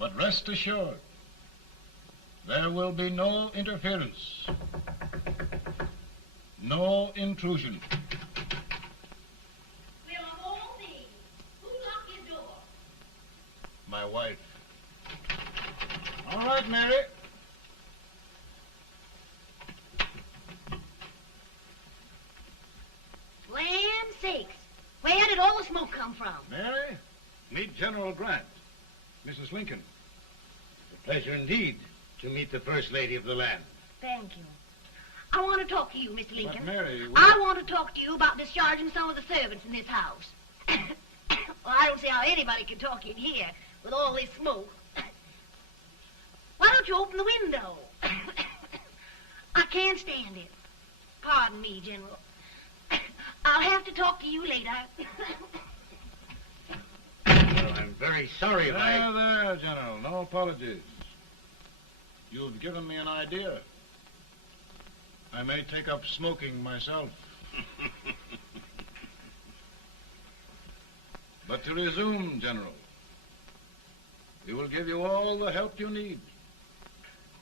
But rest assured, there will be no interference, no intrusion. Well, of all things, who locked your door? My wife. All right, Mary. Land sakes. Where did all the smoke come from? Mary, meet General Grant. Mrs. Lincoln. It's a pleasure indeed to meet the First Lady of the land. Thank you. I want to talk to you, Mr. Lincoln. But Mary, I want to talk to you about discharging some of the servants in this house. Well, I don't see how anybody can talk in here with all this smoke. Why don't you open the window? I can't stand it. Pardon me, General. I'll have to talk to you later. Well, I'm very sorry if I... There, General. No apologies. You've given me an idea. I may take up smoking myself. But to resume, General, we will give you all the help you need.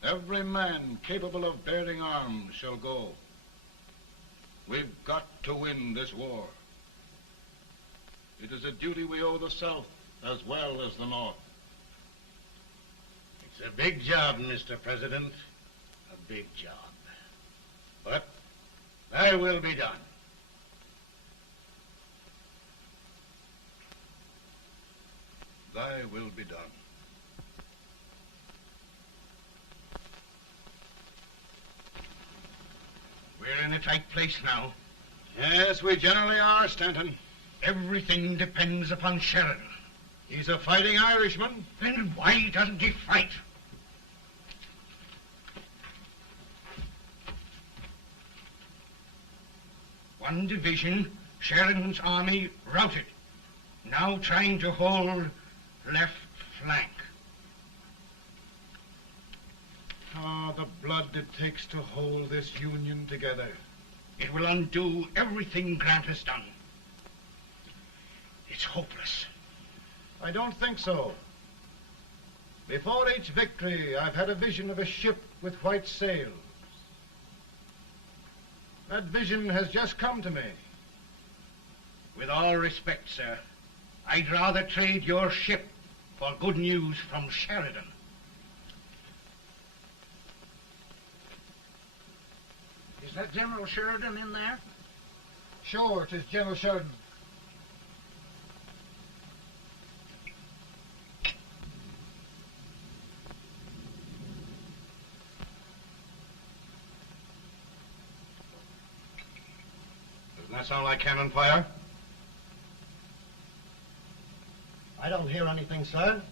Every man capable of bearing arms shall go. We've got to win this war. It is a duty we owe the South as well as the North. It's a big job, Mr. President. A big job. But thy will be done. Thy will be done. We're in a tight place now. Yes, we generally are, Stanton. Everything depends upon Sheridan. He's a fighting Irishman. Then why doesn't he fight? One division, Sheridan's army, routed. Now trying to hold left flank. Ah, the blood it takes to hold this Union together. It will undo everything Grant has done. It's hopeless. I don't think so. Before each victory, I've had a vision of a ship with white sails. That vision has just come to me. With all respect, sir, I'd rather trade your ship for good news from Sheridan. Is that General Sheridan in there? Sure, it is General Sheridan. Doesn't that sound like cannon fire? I don't hear anything, sir.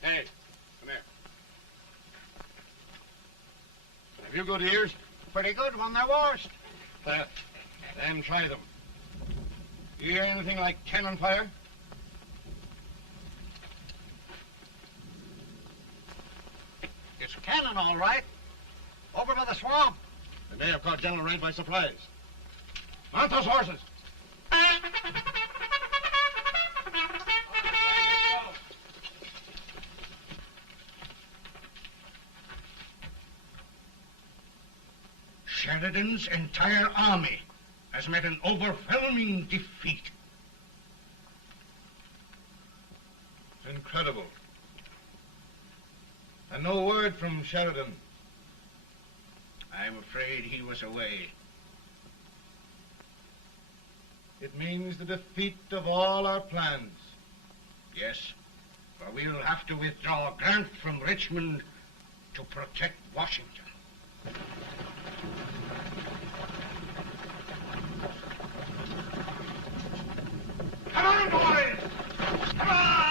Hey, come here. Have you good ears? Pretty good when they're washed. Then try them. You hear anything like cannon fire? It's cannon, all right. Over by the swamp. They may have caught General Wright by surprise. Mount those horses! Sheridan's entire army has met an overwhelming defeat. It's incredible. And no word from Sheridan. I'm afraid he was away. It means the defeat of all our plans. Yes, for we'll have to withdraw Grant from Richmond to protect Washington. Come on, boys! Come on!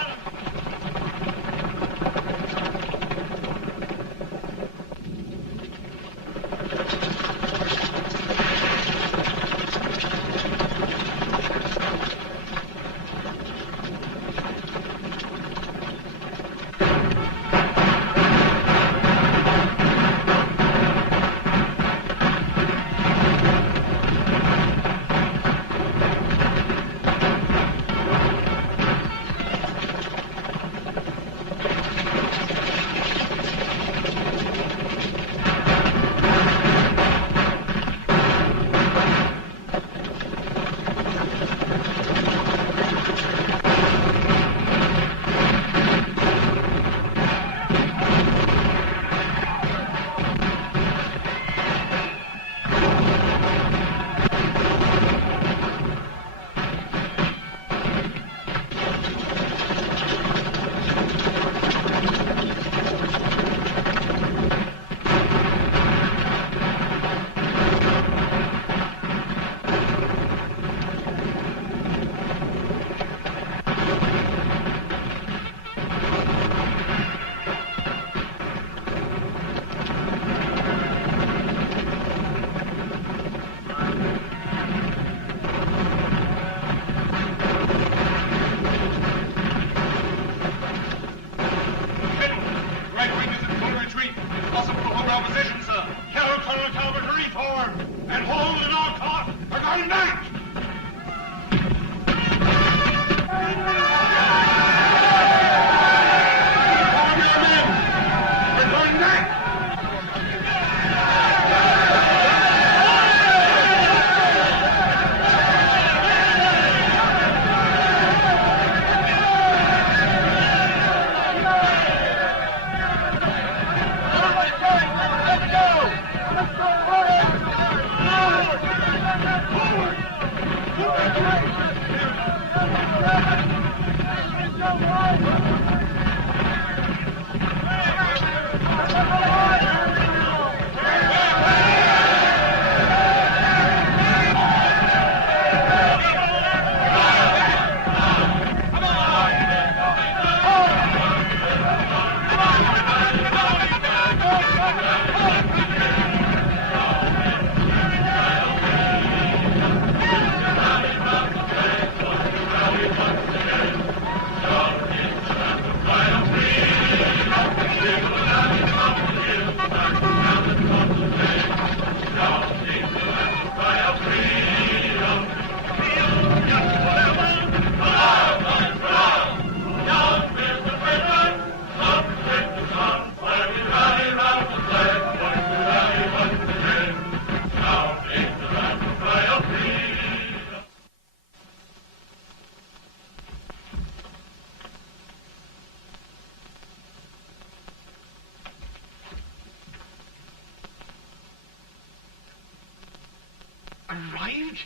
Arrived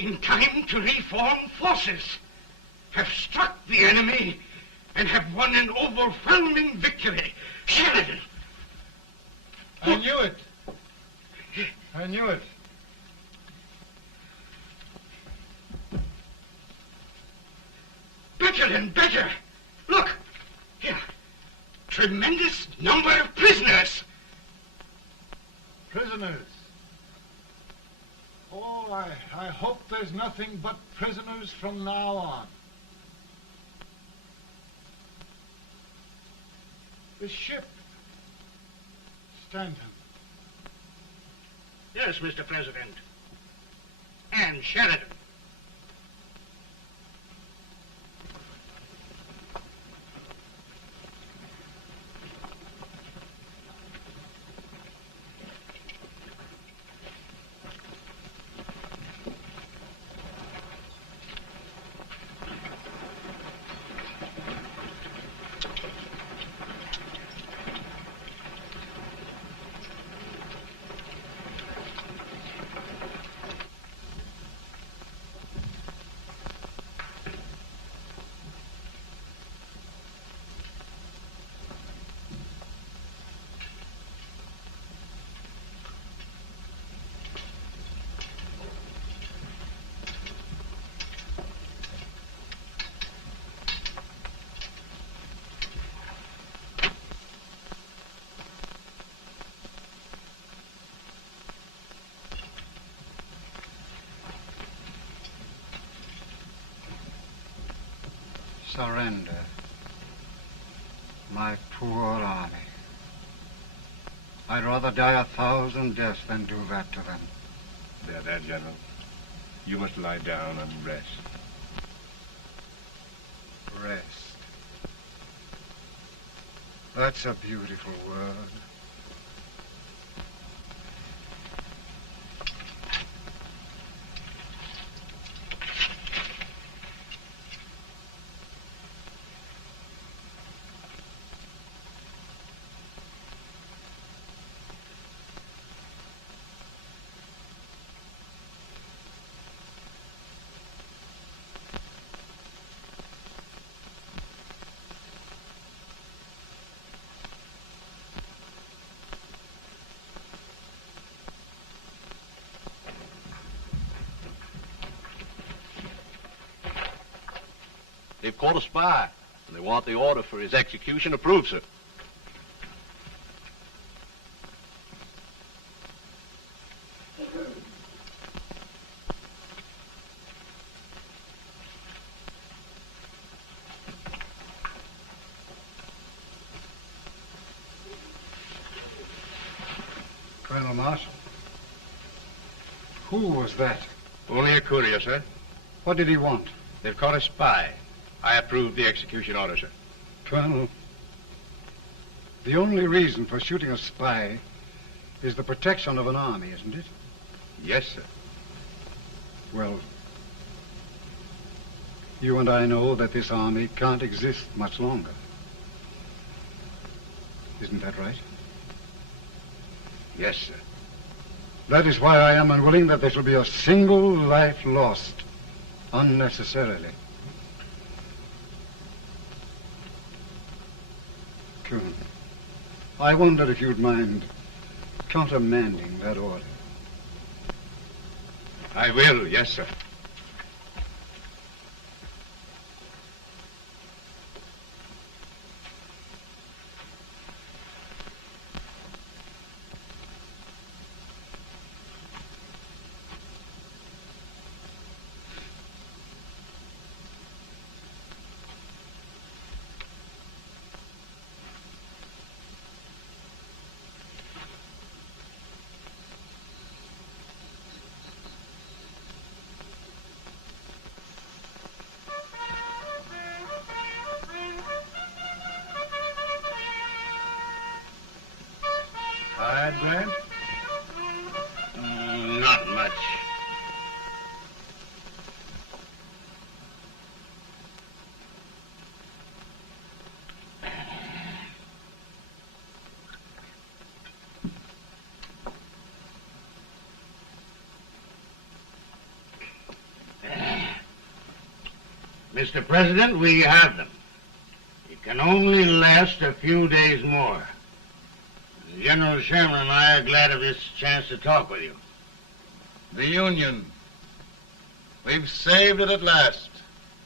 in time to reform forces, have struck the enemy, and have won an overwhelming victory. Sheridan! I knew it. I knew it. Better and better. Look, here. Tremendous number of prisoners. Prisoners. Oh, I hope there's nothing but prisoners from now on. The ship. Stanton. Yes, Mr. President. And Sheridan. Surrender. My poor army. I'd rather die 1,000 deaths than do that to them. There, General. You must lie down and rest. Rest. That's a beautiful word. They've caught a spy, and they want the order for his execution approved, sir. Colonel Marshall. Who was that? Only a courier, sir. What did he want? They've caught a spy. I approve the execution order, sir. Colonel, the only reason for shooting a spy is the protection of an army, isn't it? Yes, sir. Well, you and I know that this army can't exist much longer. Isn't that right? Yes, sir. That is why I am unwilling that there shall be a single life lost unnecessarily. Colonel, I wonder if you'd mind countermanding that order. I will, yes, sir. Grant? Not much. Mr. President, we have them. It can only last a few days more. General Sherman and I are glad of this chance to talk with you. The Union. We've saved it at last.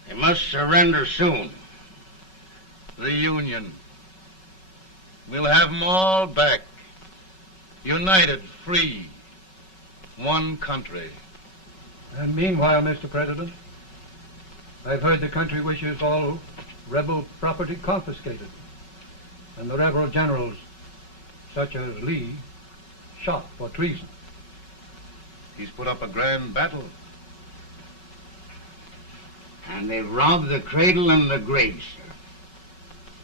They must surrender soon. The Union. We'll have them all back. United, free. One country. And meanwhile, Mr. President, I've heard the country wishes all rebel property confiscated, and the rebel generals, such as Lee, shot for treason. He's put up a grand battle. And they've robbed the cradle and the grave, sir.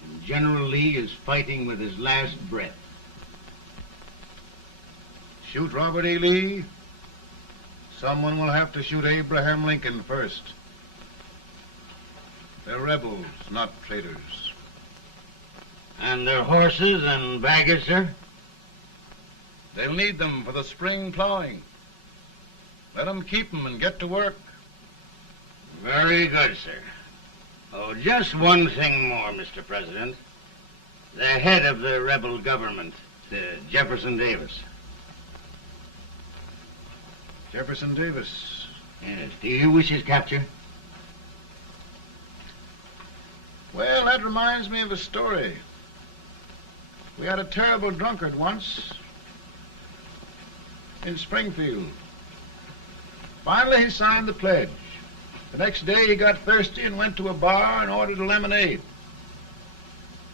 And General Lee is fighting with his last breath. Shoot Robert E. Lee? Someone will have to shoot Abraham Lincoln first. They're rebels, not traitors. And their horses and baggage, sir? They'll need them for the spring plowing. Let them keep them and get to work. Very good, sir. Oh, just one thing more, Mr. President. The head of the rebel government, Jefferson Davis. Jefferson Davis? Yes. Do you wish his capture? Well, that reminds me of a story. We had a terrible drunkard once in Springfield. Finally, he signed the pledge. The next day, he got thirsty and went to a bar and ordered a lemonade.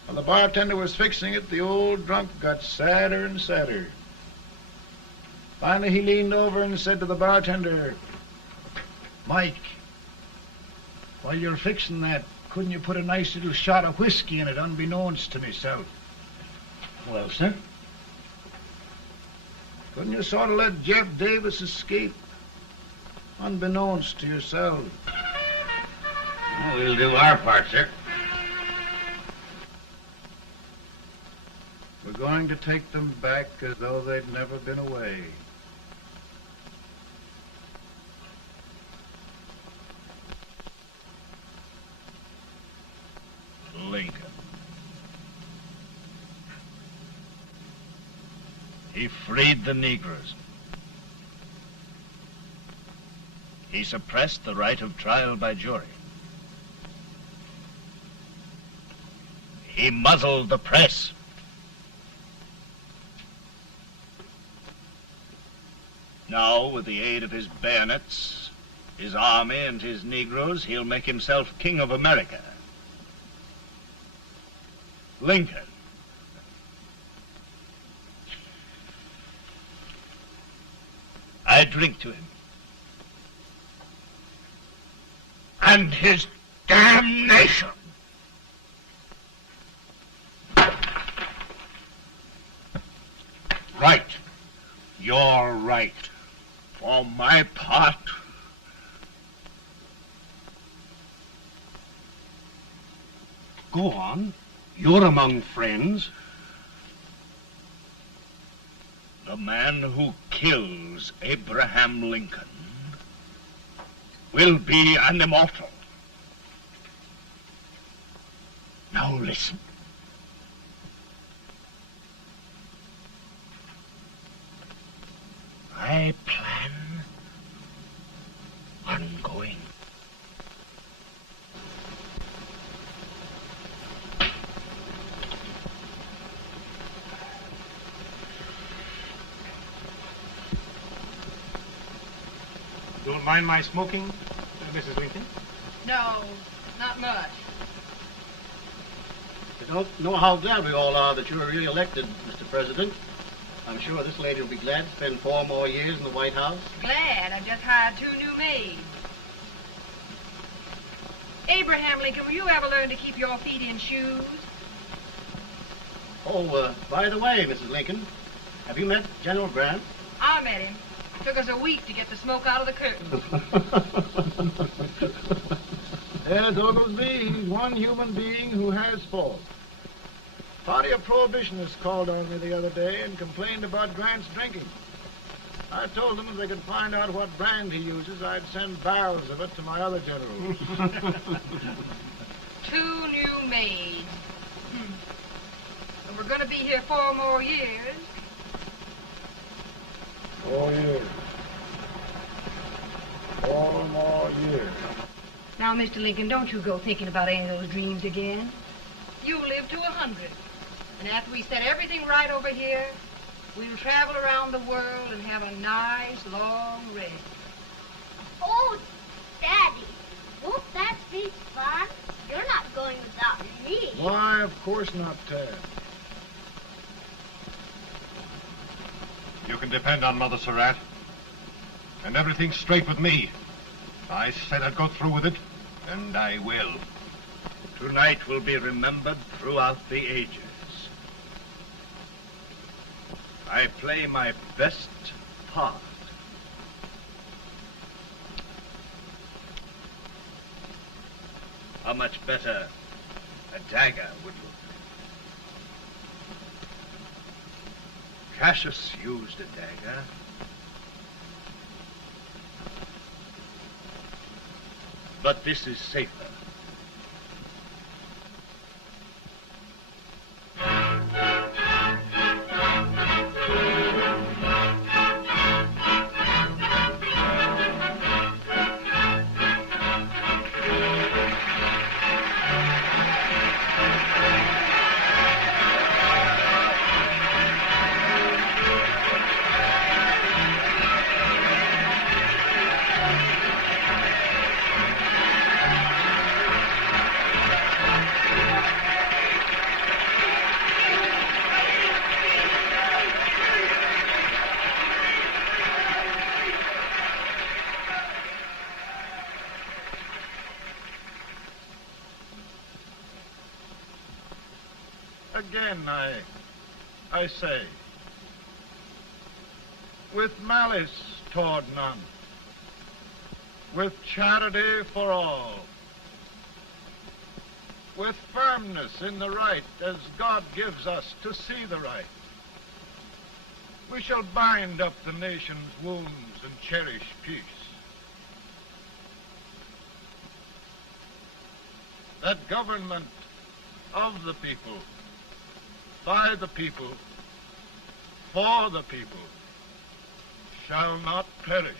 While the bartender was fixing it, the old drunk got sadder and sadder. Finally, he leaned over and said to the bartender, "Mike, while you're fixing that, couldn't you put a nice little shot of whiskey in it, unbeknownst to myself?" Well, sir? Couldn't you sort of let Jeff Davis escape, unbeknownst to yourself? Well, we'll do our part, sir. We're going to take them back as though they'd never been away. Lincoln. He freed the Negroes. He suppressed the right of trial by jury. He muzzled the press. Now, with the aid of his bayonets, his army, and his Negroes, he'll make himself king of America. Lincoln. I drink to him. And his damnation. Right. You're right. For my part, go on. You're among friends. The man who kills Abraham Lincoln will be an immortal. Now listen. I plan on going. Don't mind my smoking, Mrs. Lincoln? No, not much. I don't know how glad we all are that you were re-elected, Mr. President. I'm sure this lady will be glad to spend 4 more years in the White House. Glad. I've just hired 2 new maids. Abraham Lincoln, will you ever learn to keep your feet in shoes? Oh, by the way, Mrs. Lincoln, have you met General Grant? I met him. Took us a week to get the smoke out of the curtains. Yes, Oglesby, he's one human being who has faults. Party of Prohibitionists called on me the other day and complained about Grant's drinking. I told them if they could find out what brand he uses, I'd send barrels of it to my other generals. 2 new maids. And we're going to be here 4 more years. 4 years. 4 more years. Now, Mr. Lincoln, don't you go thinking about any of those dreams again. You live to 100. And after we set everything right over here, we'll travel around the world and have a nice, long rest. Oh, Daddy, won't that be fun? You're not going without me. Why, of course not, Tad. You can depend on Mother Surratt. And everything's straight with me. I said I'd go through with it, and I will. Tonight will be remembered throughout the ages. I play my best part. How much better a dagger would look. Cassius used a dagger. But this is safer. Again, I say, with malice toward none, with charity for all, with firmness in the right as God gives us to see the right, we shall bind up the nation's wounds and cherish peace. That government of the people, by the people, for the people, shall not perish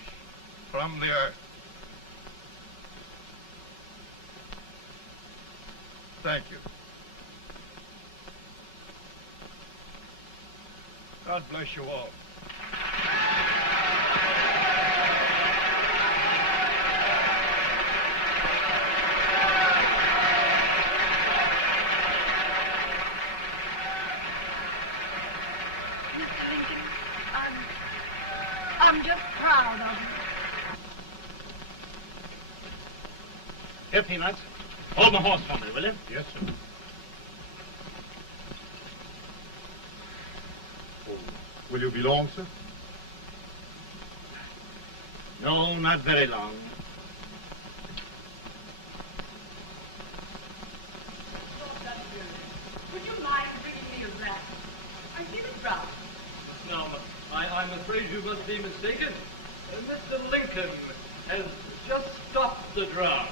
from the earth. Thank you. God bless you all. I'm just proud of you. Here, Peanuts. Hold my horse for me, will you? Yes, sir. Oh, will you be long, sir? No, not very long. Would you mind bringing me a glass? I feel it drop. No, I'm afraid you must be mistaken. Mr. Lincoln has just stopped the draft.